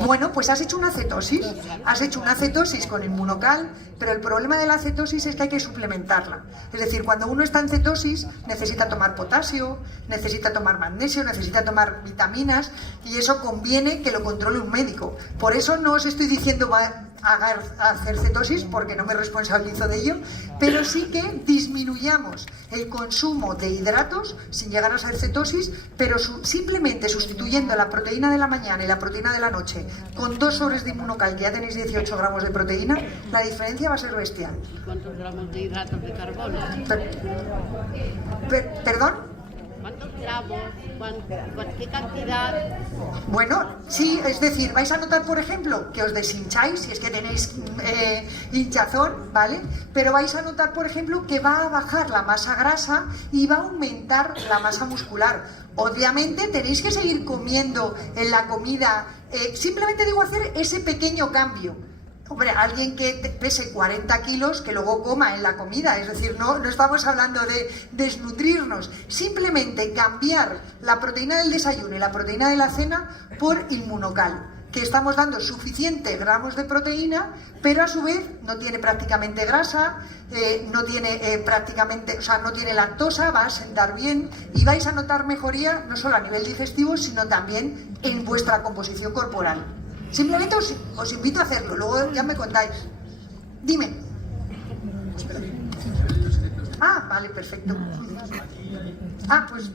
Bueno, pues has hecho una cetosis con Inmunocal, pero el problema de la cetosis es que hay que suplementarla. Es decir, cuando uno está en cetosis necesita tomar potasio, necesita tomar magnesio, necesita tomar vitaminas y eso conviene que lo controle un médico. Por eso no os estoy diciendo va a hacer cetosis porque no me responsabilizo de ello, pero sí que disminuyamos el consumo de hidratos sin llegar a ser cetosis, pero simplemente sustituyendo la proteína de la mañana y la proteína de la noche con 2 sobres de Inmunocal, que ya tenéis 18 gramos de proteína, la diferencia va a ser bestial. ¿Cuántos gramos de hidratos de carbono? ¿Perdón? ¿Cuántos gramos? ¿Qué cantidad? Bueno, sí, es decir, vais a notar, por ejemplo, que os deshincháis, si es que tenéis hinchazón, ¿vale? Pero vais a notar, por ejemplo, que va a bajar la masa grasa y va a aumentar la masa muscular. Obviamente tenéis que seguir comiendo en la comida, simplemente digo hacer ese pequeño cambio. Hombre, alguien que pese 40 kilos que luego coma en la comida, es decir, no estamos hablando de desnutrirnos, simplemente cambiar la proteína del desayuno y la proteína de la cena por Inmunocal, que estamos dando suficientes gramos de proteína, pero a su vez no tiene prácticamente grasa, no tiene no tiene lactosa, va a sentar bien y vais a notar mejoría no solo a nivel digestivo, sino también en vuestra composición corporal. Simplemente os invito a hacerlo, luego ya me contáis. Dime. Ah, vale, perfecto. Ah, pues...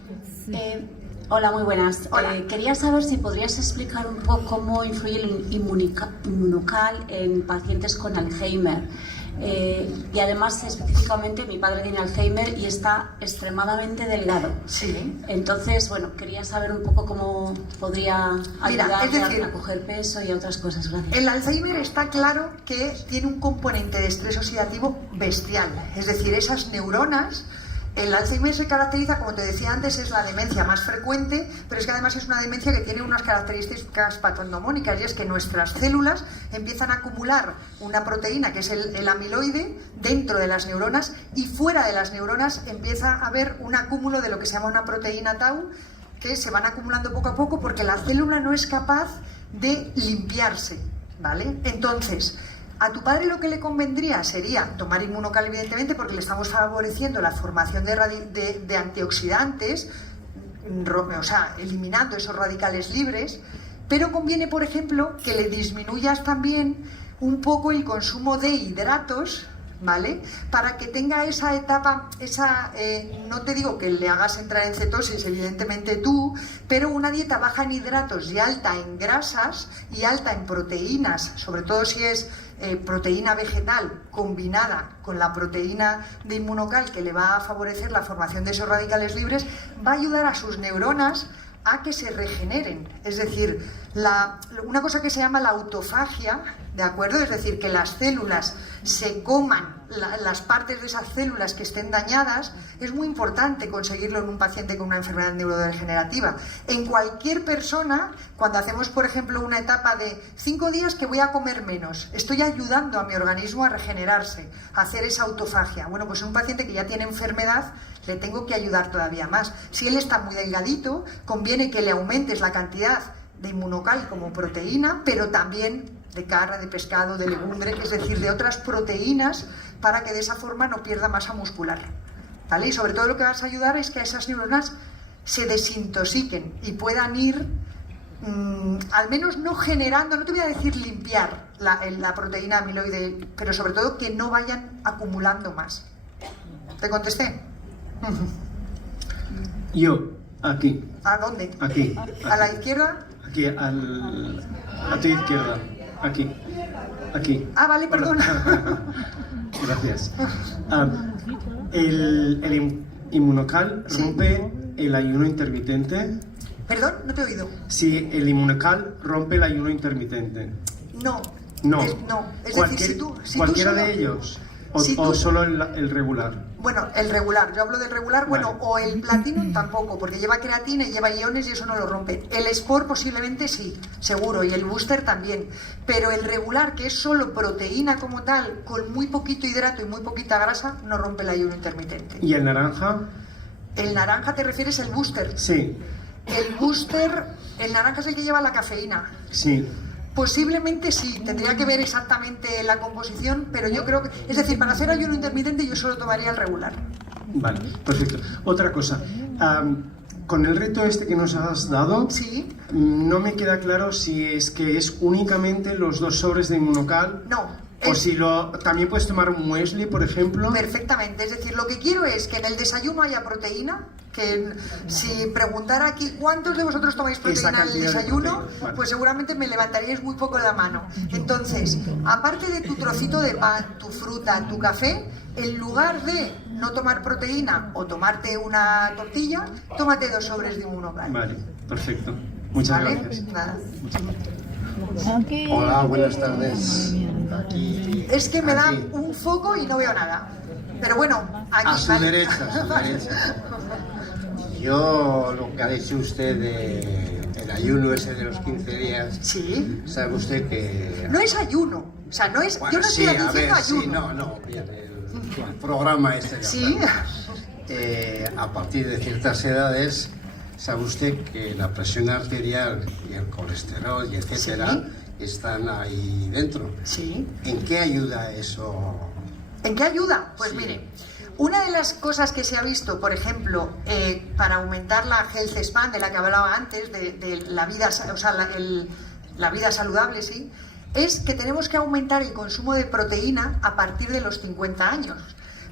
Hola, muy buenas. Hola. Quería saber si podrías explicar un poco cómo influye el Inmunocal en pacientes con Alzheimer. Y además, específicamente, mi padre tiene Alzheimer y está extremadamente delgado. Sí. Entonces, bueno, quería saber un poco cómo podría ayudarle es decir, a coger peso y otras cosas. Gracias. El Alzheimer está claro que tiene un componente de estrés oxidativo bestial. Es decir, esas neuronas... El Alzheimer se caracteriza, como te decía antes, es la demencia más frecuente, pero es que además es una demencia que tiene unas características patognomónicas, y es que nuestras células empiezan a acumular una proteína que es el amiloide dentro de las neuronas, y fuera de las neuronas empieza a haber un acúmulo de lo que se llama una proteína tau, que se van acumulando poco a poco porque la célula no es capaz de limpiarse, ¿vale? Entonces, a tu padre lo que le convendría sería tomar Inmunocal, evidentemente, porque le estamos favoreciendo la formación de antioxidantes, o sea, eliminando esos radicales libres, pero conviene, por ejemplo, que le disminuyas también un poco el consumo de hidratos, ¿vale? Para que tenga esa etapa, no te digo que le hagas entrar en cetosis, evidentemente tú, pero una dieta baja en hidratos y alta en grasas y alta en proteínas, sobre todo si es proteína vegetal combinada con la proteína de Inmunocal, que le va a favorecer la formación de esos radicales libres, va a ayudar a sus neuronas a que se regeneren. Es decir, una cosa que se llama la autofagia, ¿de acuerdo? Es decir, que las células se coman las partes de esas células que estén dañadas, es muy importante conseguirlo en un paciente con una enfermedad neurodegenerativa. En cualquier persona, cuando hacemos, por ejemplo, una etapa de 5 días que voy a comer menos, estoy ayudando a mi organismo a regenerarse, a hacer esa autofagia. Bueno, pues en un paciente que ya tiene enfermedad, le tengo que ayudar todavía más. Si él está muy delgadito, conviene que le aumentes la cantidad de Inmunocal como proteína, pero también de carne, de pescado, de legumbre, es decir, de otras proteínas, para que de esa forma no pierda masa muscular, ¿vale? Y sobre todo lo que vas a ayudar es que esas neuronas se desintoxiquen y puedan ir, al menos no generando, no te voy a decir limpiar la proteína amiloide, pero sobre todo que no vayan acumulando más. ¿Te contesté? Yo, aquí. ¿A dónde? Aquí. ¿A la izquierda? Aquí, a tu izquierda. Aquí. Ah, vale, perdona. Gracias. El Inmunocal rompe el ayuno intermitente. Perdón, no te he oído. Si el Inmunocal rompe el ayuno intermitente. No. No. Es decir, si cualquiera tú solo, de ellos. si O tú, solo el regular. Bueno, el regular, yo hablo del regular, Vale. bueno, o el Platinum tampoco, porque lleva creatina y lleva iones y eso no lo rompe. El Sport posiblemente sí, seguro, y el Booster también. Pero el regular, que es solo proteína como tal, con muy poquito hidrato y muy poquita grasa, no rompe el ayuno intermitente. ¿Y el naranja? ¿El naranja te refieres al Booster? Sí. El Booster, el naranja es el que lleva la cafeína. Sí. Posiblemente sí, tendría que ver exactamente la composición, pero yo creo que, es decir, para hacer ayuno intermitente yo solo tomaría el regular. Vale, perfecto. Otra cosa, con el reto este que nos has dado, Sí, no me queda claro si es que es únicamente los 2 sobres de Inmunocal no. o si también puedes tomar un muesli, por ejemplo. Perfectamente, es decir, lo que quiero es que en el desayuno haya proteína, que si preguntara aquí cuántos de vosotros tomáis proteína en el cantidad de desayuno, proteína, vale. pues seguramente me levantaríais muy poco la mano. Entonces, aparte de tu trocito de pan, tu fruta, tu café, en lugar de no tomar proteína o tomarte una tortilla, tómate 2 sobres de Inmunocal. Vale, perfecto. Muchas ¿Vale? gracias. Nada. Aquí. Hola, buenas tardes. Aquí, Es que me da aquí, un foco y no veo nada. Pero bueno, aquí a su vale. derecha, a su derecha. Yo, lo que ha dicho usted de el ayuno ese de los 15 días, Sí. sabe usted que... No es ayuno. O sea, no es. Bueno, yo no sí, estoy a ver, diciendo sí, ayuno. no, bien, el programa este. Sí. A partir de ciertas edades, sabe usted que la presión arterial y el colesterol y etcétera Sí. están ahí dentro. Sí. ¿En qué ayuda eso? ¿En qué ayuda? Pues Sí. mire, una de las cosas que se ha visto, por ejemplo, para aumentar la health span de la que hablaba antes, de la vida, o sea, la vida saludable, sí, es que tenemos que aumentar el consumo de proteína a partir de los 50 años.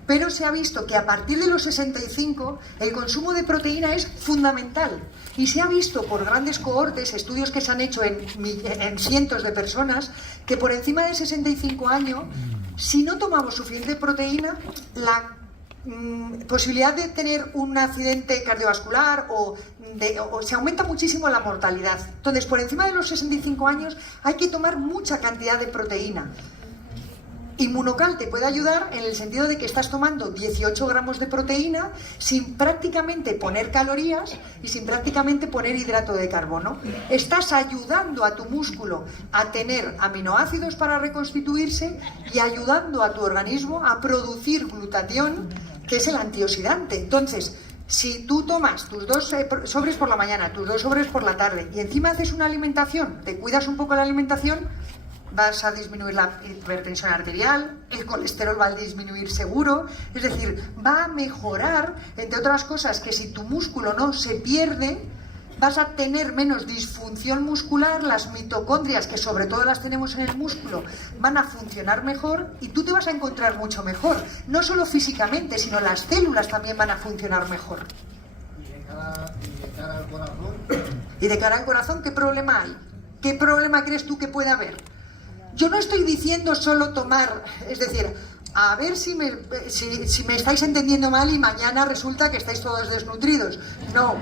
Pero se ha visto que a partir de los 65 el consumo de proteína es fundamental. Y se ha visto por grandes cohortes, estudios que se han hecho en cientos de personas, que por encima de 65 años, si no tomamos suficiente proteína, la posibilidad de tener un accidente cardiovascular o se aumenta muchísimo la mortalidad. Entonces, por encima de los 65 años hay que tomar mucha cantidad de proteína. Inmunocal te puede ayudar en el sentido de que estás tomando 18 gramos de proteína sin prácticamente poner calorías y sin prácticamente poner hidrato de carbono. Estás ayudando a tu músculo a tener aminoácidos para reconstituirse y ayudando a tu organismo a producir glutatión, que es el antioxidante. Entonces, si tú tomas tus 2 sobres por la mañana, tus 2 sobres por la tarde y encima haces una alimentación, te cuidas un poco la alimentación, vas a disminuir la hipertensión arterial, el colesterol va a disminuir seguro, es decir, va a mejorar, entre otras cosas, que si tu músculo no se pierde, vas a tener menos disfunción muscular, las mitocondrias, que sobre todo las tenemos en el músculo, van a funcionar mejor y tú te vas a encontrar mucho mejor, no solo físicamente, sino las células también van a funcionar mejor. ¿Y de cara al corazón? ¿Y de cara al corazón qué problema hay? ¿Qué problema crees tú que puede haber? Yo no estoy diciendo solo tomar, es decir, a ver si me estáis entendiendo mal y mañana resulta que estáis todos desnutridos. No,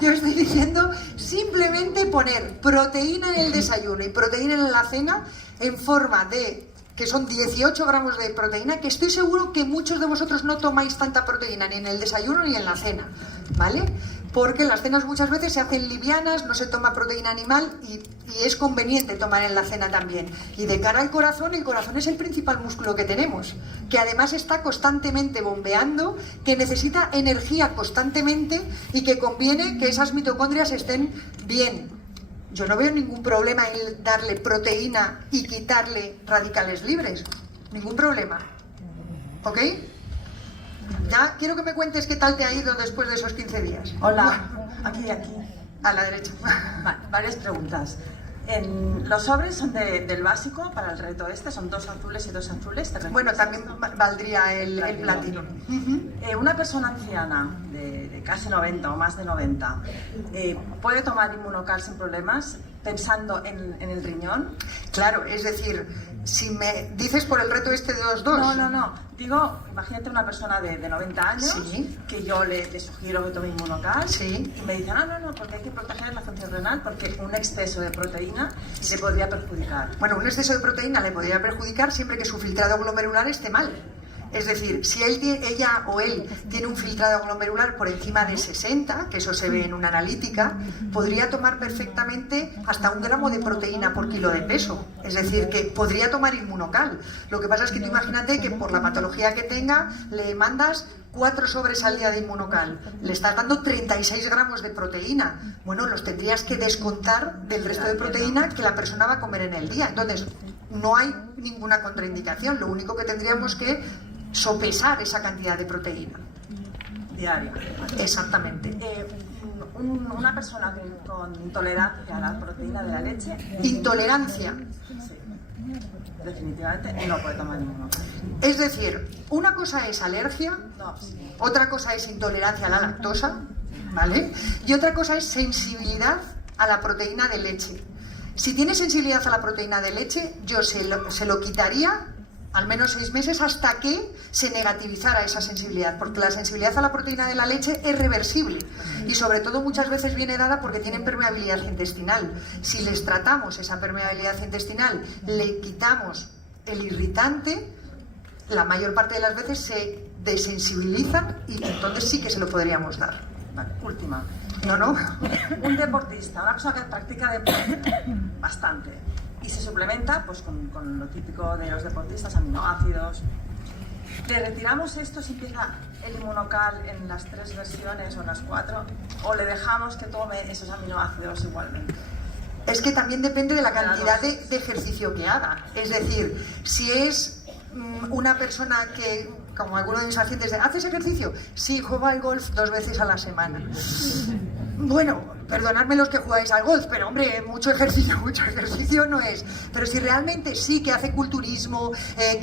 yo estoy diciendo simplemente poner proteína en el desayuno y proteína en la cena en forma de, que son 18 gramos de proteína, que estoy seguro que muchos de vosotros no tomáis tanta proteína ni en el desayuno ni en la cena, ¿vale? Porque las cenas muchas veces se hacen livianas, no se toma proteína animal y es conveniente tomar en la cena también. Y de cara al corazón, el corazón es el principal músculo que tenemos, que además está constantemente bombeando, que necesita energía constantemente y que conviene que esas mitocondrias estén bien. Yo no veo ningún problema en darle proteína y quitarle radicales libres. Ningún problema. ¿Ok? Ya quiero que me cuentes qué tal te ha ido después de esos 15 días. Hola, aquí. A la derecha. Vale, varias preguntas. Los sobres son del básico para el reto este, son 2 azules y 2 azules. Bueno, también valdría el platino. Una persona anciana de casi 90 o más de 90 puede tomar Inmunocal sin problemas pensando en el riñón. Claro, es decir, si me dices por el reto este de 2-2. No. Digo, imagínate una persona de 90 años Sí. que yo le sugiero que tome Inmunocal Sí. y me dice, no, porque hay que proteger la función renal porque un exceso de proteína le podría perjudicar. Bueno, un exceso de proteína le podría perjudicar siempre que su filtrado glomerular esté mal. Es decir, si ella o él tiene un filtrado glomerular por encima de 60, que eso se ve en una analítica, podría tomar perfectamente hasta 1 gramo de proteína por kilo de peso. Es decir, que podría tomar Inmunocal. Lo que pasa es que tú imagínate que por la patología que tenga le mandas 4 sobres al día de Inmunocal, le estás dando 36 gramos de proteína. Bueno, los tendrías que descontar del resto de proteína que la persona va a comer en el día. Entonces, no hay ninguna contraindicación, lo único que tendríamos que sopesar esa cantidad de proteína. Diaria. Exactamente. Una persona con intolerancia a la proteína de la leche... Intolerancia. Sí. Definitivamente no puede tomar Inmunocal. Es decir, una cosa es alergia, No, sí. otra cosa es intolerancia a la lactosa, ¿vale? Y otra cosa es sensibilidad a la proteína de leche. Si tiene sensibilidad a la proteína de leche, yo se lo quitaría al menos 6 meses hasta que se negativizara esa sensibilidad, porque la sensibilidad a la proteína de la leche es reversible y sobre todo muchas veces viene dada porque tienen permeabilidad intestinal. Si les tratamos esa permeabilidad intestinal, le quitamos el irritante, la mayor parte de las veces se desensibilizan y entonces sí que se lo podríamos dar. Vale, última. No. Un deportista, una persona que practica deporte bastante y se suplementa pues con lo típico de los deportistas, aminoácidos. ¿Le retiramos esto si empieza el Inmunocal en las 3 versiones o en las 4? ¿O le dejamos que tome esos aminoácidos igualmente? Es que también depende de la cantidad de ejercicio que haga. Es decir, si es una persona que, como alguno de mis pacientes, ¿haces ejercicio? Sí, juego al golf 2 veces a la semana. Bueno, perdonadme los que jugáis al golf, pero hombre, mucho ejercicio no es. Pero si realmente sí que hace culturismo,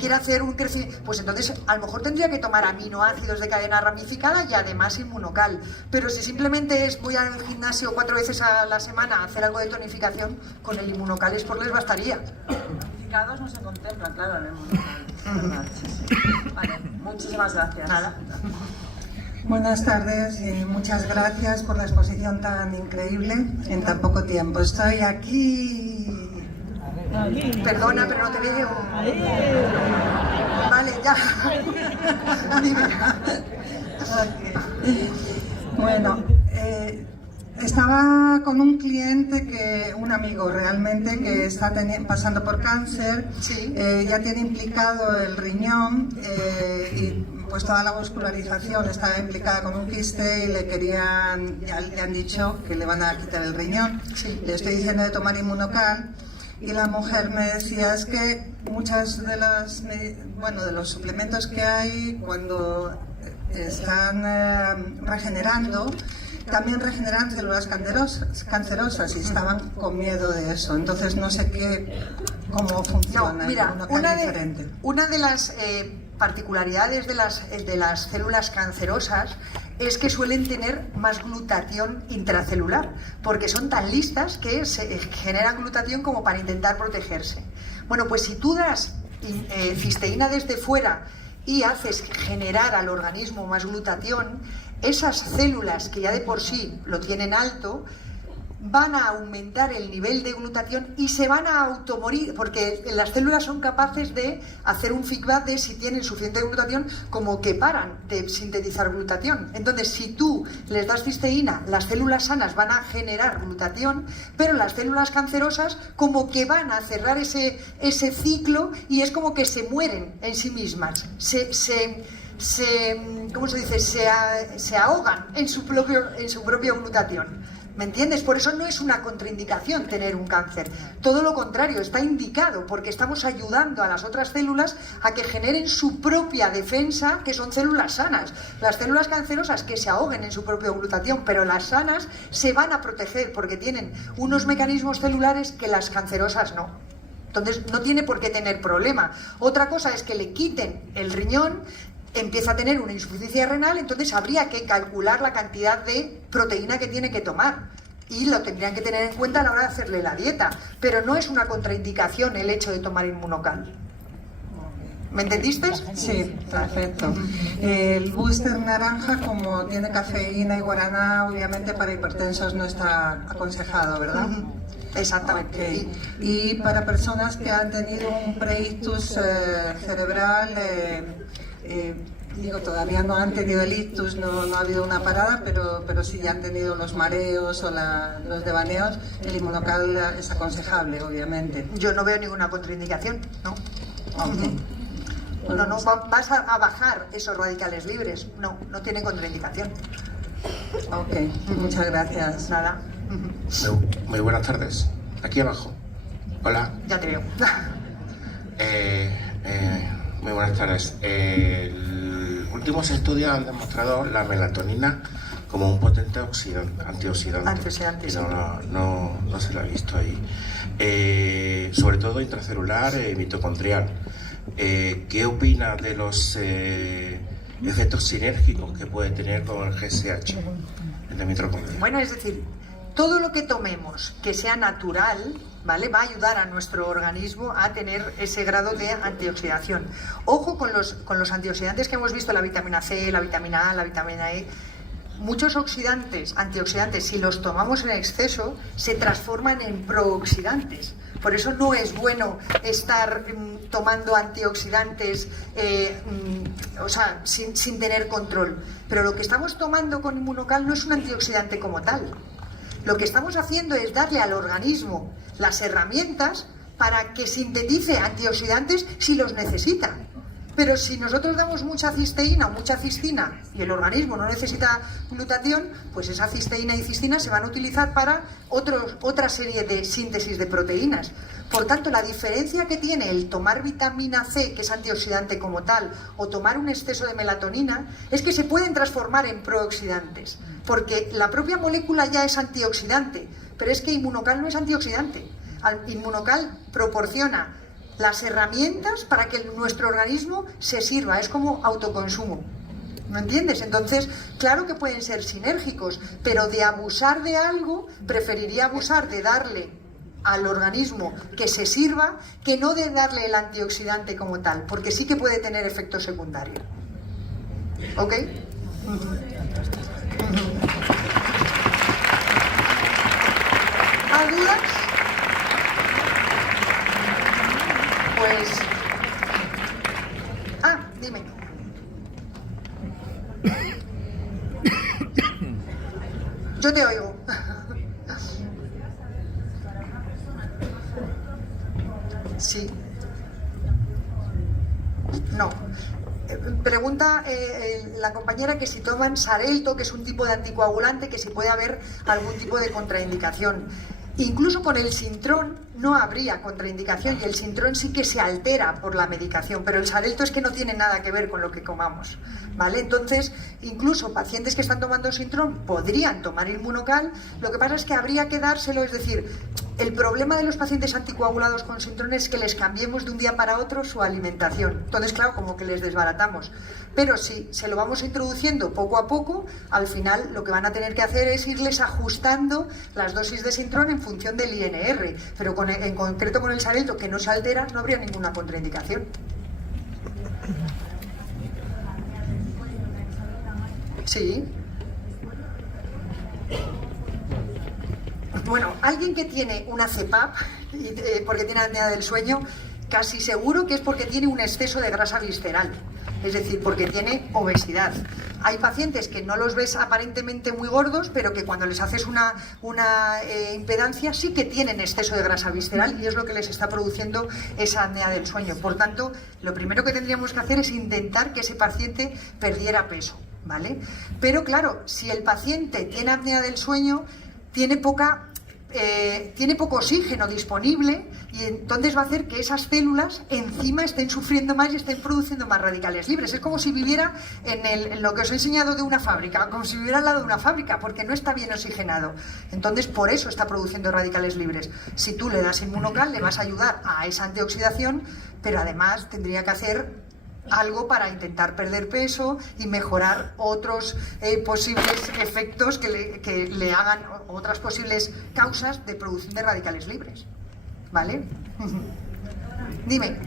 quiere hacer un crecimiento, pues entonces a lo mejor tendría que tomar aminoácidos de cadena ramificada y además Inmunocal. Pero si simplemente voy al gimnasio 4 veces a la semana a hacer algo de tonificación, con el Inmunocal les bastaría. Tonificados no se contemplan, claro, en el Inmunocal. Es verdad, sí. Vale, muchísimas gracias. Nada. Buenas tardes y muchas gracias por la exposición tan increíble en tan poco tiempo. Estoy aquí. Perdona, pero no te veo. Vale, ya. Bueno, estaba con un cliente, un amigo realmente, que está pasando por cáncer. Sí. Ya tiene implicado el riñón y pues toda la vascularización estaba implicada con un quiste y ya le han dicho que le van a quitar el riñón. Sí. Le estoy diciendo de tomar Inmunocal y la mujer me decía, es que muchas de los suplementos que hay cuando están regenerando, también regeneran células cancerosas y estaban con miedo de eso. Entonces no sé cómo funciona. No, mira, diferente. una de las particularidades de las células cancerosas es que suelen tener más glutatión intracelular, porque son tan listas que se generan glutatión como para intentar protegerse. Bueno, pues si tú das cisteína desde fuera y haces generar al organismo más glutatión, esas células que ya de por sí lo tienen alto van a aumentar el nivel de glutatión y se van a automorir, porque las células son capaces de hacer un feedback de si tienen suficiente glutatión, como que paran de sintetizar glutatión. Entonces, si tú les das cisteína, las células sanas van a generar glutatión, pero las células cancerosas como que van a cerrar ese ciclo y es como que se mueren en sí mismas. ¿Cómo se dice? Se ahogan en su propia glutatión. ¿Me entiendes? Por eso no es una contraindicación tener un cáncer. Todo lo contrario, está indicado porque estamos ayudando a las otras células a que generen su propia defensa, que son células sanas. Las células cancerosas que se ahoguen en su propia glutatión, pero las sanas se van a proteger porque tienen unos mecanismos celulares que las cancerosas no. Entonces no tiene por qué tener problema. Otra cosa es que le quiten el riñón, empieza a tener una insuficiencia renal, entonces habría que calcular la cantidad de proteína que tiene que tomar y lo tendrían que tener en cuenta a la hora de hacerle la dieta, pero no es una contraindicación el hecho de tomar Inmunocal. ¿Me entendiste? Sí, perfecto. El booster naranja, como tiene cafeína y guaraná, obviamente para hipertensos no está aconsejado, ¿verdad? Exactamente. Okay. Y para personas que han tenido un preictus cerebral, Digo, todavía no han tenido el ictus, no ha habido una parada, pero sí ya han tenido los mareos o los devaneos. El inmunocal es aconsejable, obviamente. Yo no veo ninguna contraindicación, ¿no? Okay. No, vas a bajar esos radicales libres. No tienen contraindicación. Ok, muchas gracias. Nada. Muy buenas tardes. Aquí abajo. Hola. Ya te veo. Muy buenas tardes. Últimos estudios han demostrado la melatonina como un potente antioxidante. Antioxidante, sí. No se lo ha visto ahí. Sobre todo intracelular y mitocondrial. ¿Qué opina de los efectos sinérgicos que puede tener con el GSH de mitocondria? Bueno, es decir, todo lo que tomemos que sea natural, ¿vale?, va a ayudar a nuestro organismo a tener ese grado de antioxidación. Ojo con los antioxidantes que hemos visto, la vitamina C, la vitamina A, la vitamina E. Muchos antioxidantes, si los tomamos en exceso, se transforman en prooxidantes. Por eso no es bueno estar tomando antioxidantes sin tener control. Pero lo que estamos tomando con Inmunocal no es un antioxidante como tal. Lo que estamos haciendo es darle al organismo las herramientas para que sintetice antioxidantes si los necesita. Pero si nosotros damos mucha cisteína o mucha cistina y el organismo no necesita glutatión, pues esa cisteína y cistina se van a utilizar para otra serie de síntesis de proteínas. Por tanto, la diferencia que tiene el tomar vitamina C, que es antioxidante como tal, o tomar un exceso de melatonina, es que se pueden transformar en prooxidantes, porque la propia molécula ya es antioxidante, pero es que Inmunocal no es antioxidante. Inmunocal proporciona las herramientas para que nuestro organismo se sirva, es como autoconsumo. ¿Me entiendes? Entonces, claro que pueden ser sinérgicos, pero de abusar de algo, preferiría abusar de darle al organismo que se sirva, que no de darle el antioxidante como tal, porque sí que puede tener efecto secundario. ¿Ok? ¿Más dudas? Pues... dime. Yo te oigo. Sí. No. Pregunta la compañera que si toman Xarelto, que es un tipo de anticoagulante, que si puede haber algún tipo de contraindicación. Incluso con el Sintrón no habría contraindicación y el Sintrón sí que se altera por la medicación, pero el Xarelto es que no tiene nada que ver con lo que comamos, ¿vale? Entonces, incluso pacientes que están tomando Sintrón podrían tomar Inmunocal, lo que pasa es que habría que dárselo, es decir, el problema de los pacientes anticoagulados con Sintrón es que les cambiemos de un día para otro su alimentación. Entonces, claro, como que les desbaratamos. Pero si se lo vamos introduciendo poco a poco, al final lo que van a tener que hacer es irles ajustando las dosis de Sintrón en función del INR. Pero en concreto con el Xarelto, que no se altera, no habría ninguna contraindicación. Sí. Bueno, alguien que tiene una CPAP, porque tiene apnea del sueño, casi seguro que es porque tiene un exceso de grasa visceral, es decir, porque tiene obesidad. Hay pacientes que no los ves aparentemente muy gordos, pero que cuando les haces una impedancia sí que tienen exceso de grasa visceral y es lo que les está produciendo esa apnea del sueño. Por tanto, lo primero que tendríamos que hacer es intentar que ese paciente perdiera peso, ¿vale? Pero claro, si el paciente tiene apnea del sueño, tiene poco oxígeno disponible y entonces va a hacer que esas células encima estén sufriendo más y estén produciendo más radicales libres. Es como si viviera en lo que os he enseñado de una fábrica, como si viviera al lado de una fábrica, porque no está bien oxigenado. Entonces, por eso está produciendo radicales libres. Si tú le das Inmunocal, le vas a ayudar a esa antioxidación, pero además tendría que hacer algo para intentar perder peso y mejorar otros posibles efectos que le hagan, otras posibles causas de producción de radicales libres. ¿Vale? Dime.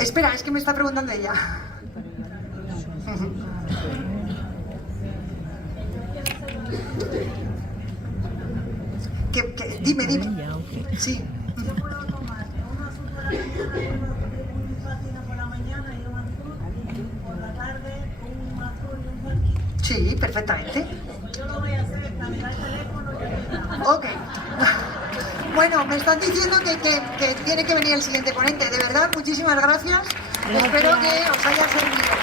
Espera, es que me está preguntando ella. Dime. Sí. Sí, perfectamente. Ok. Bueno, me están diciendo que tiene que venir el siguiente ponente. De verdad, muchísimas gracias. Espero que os haya servido.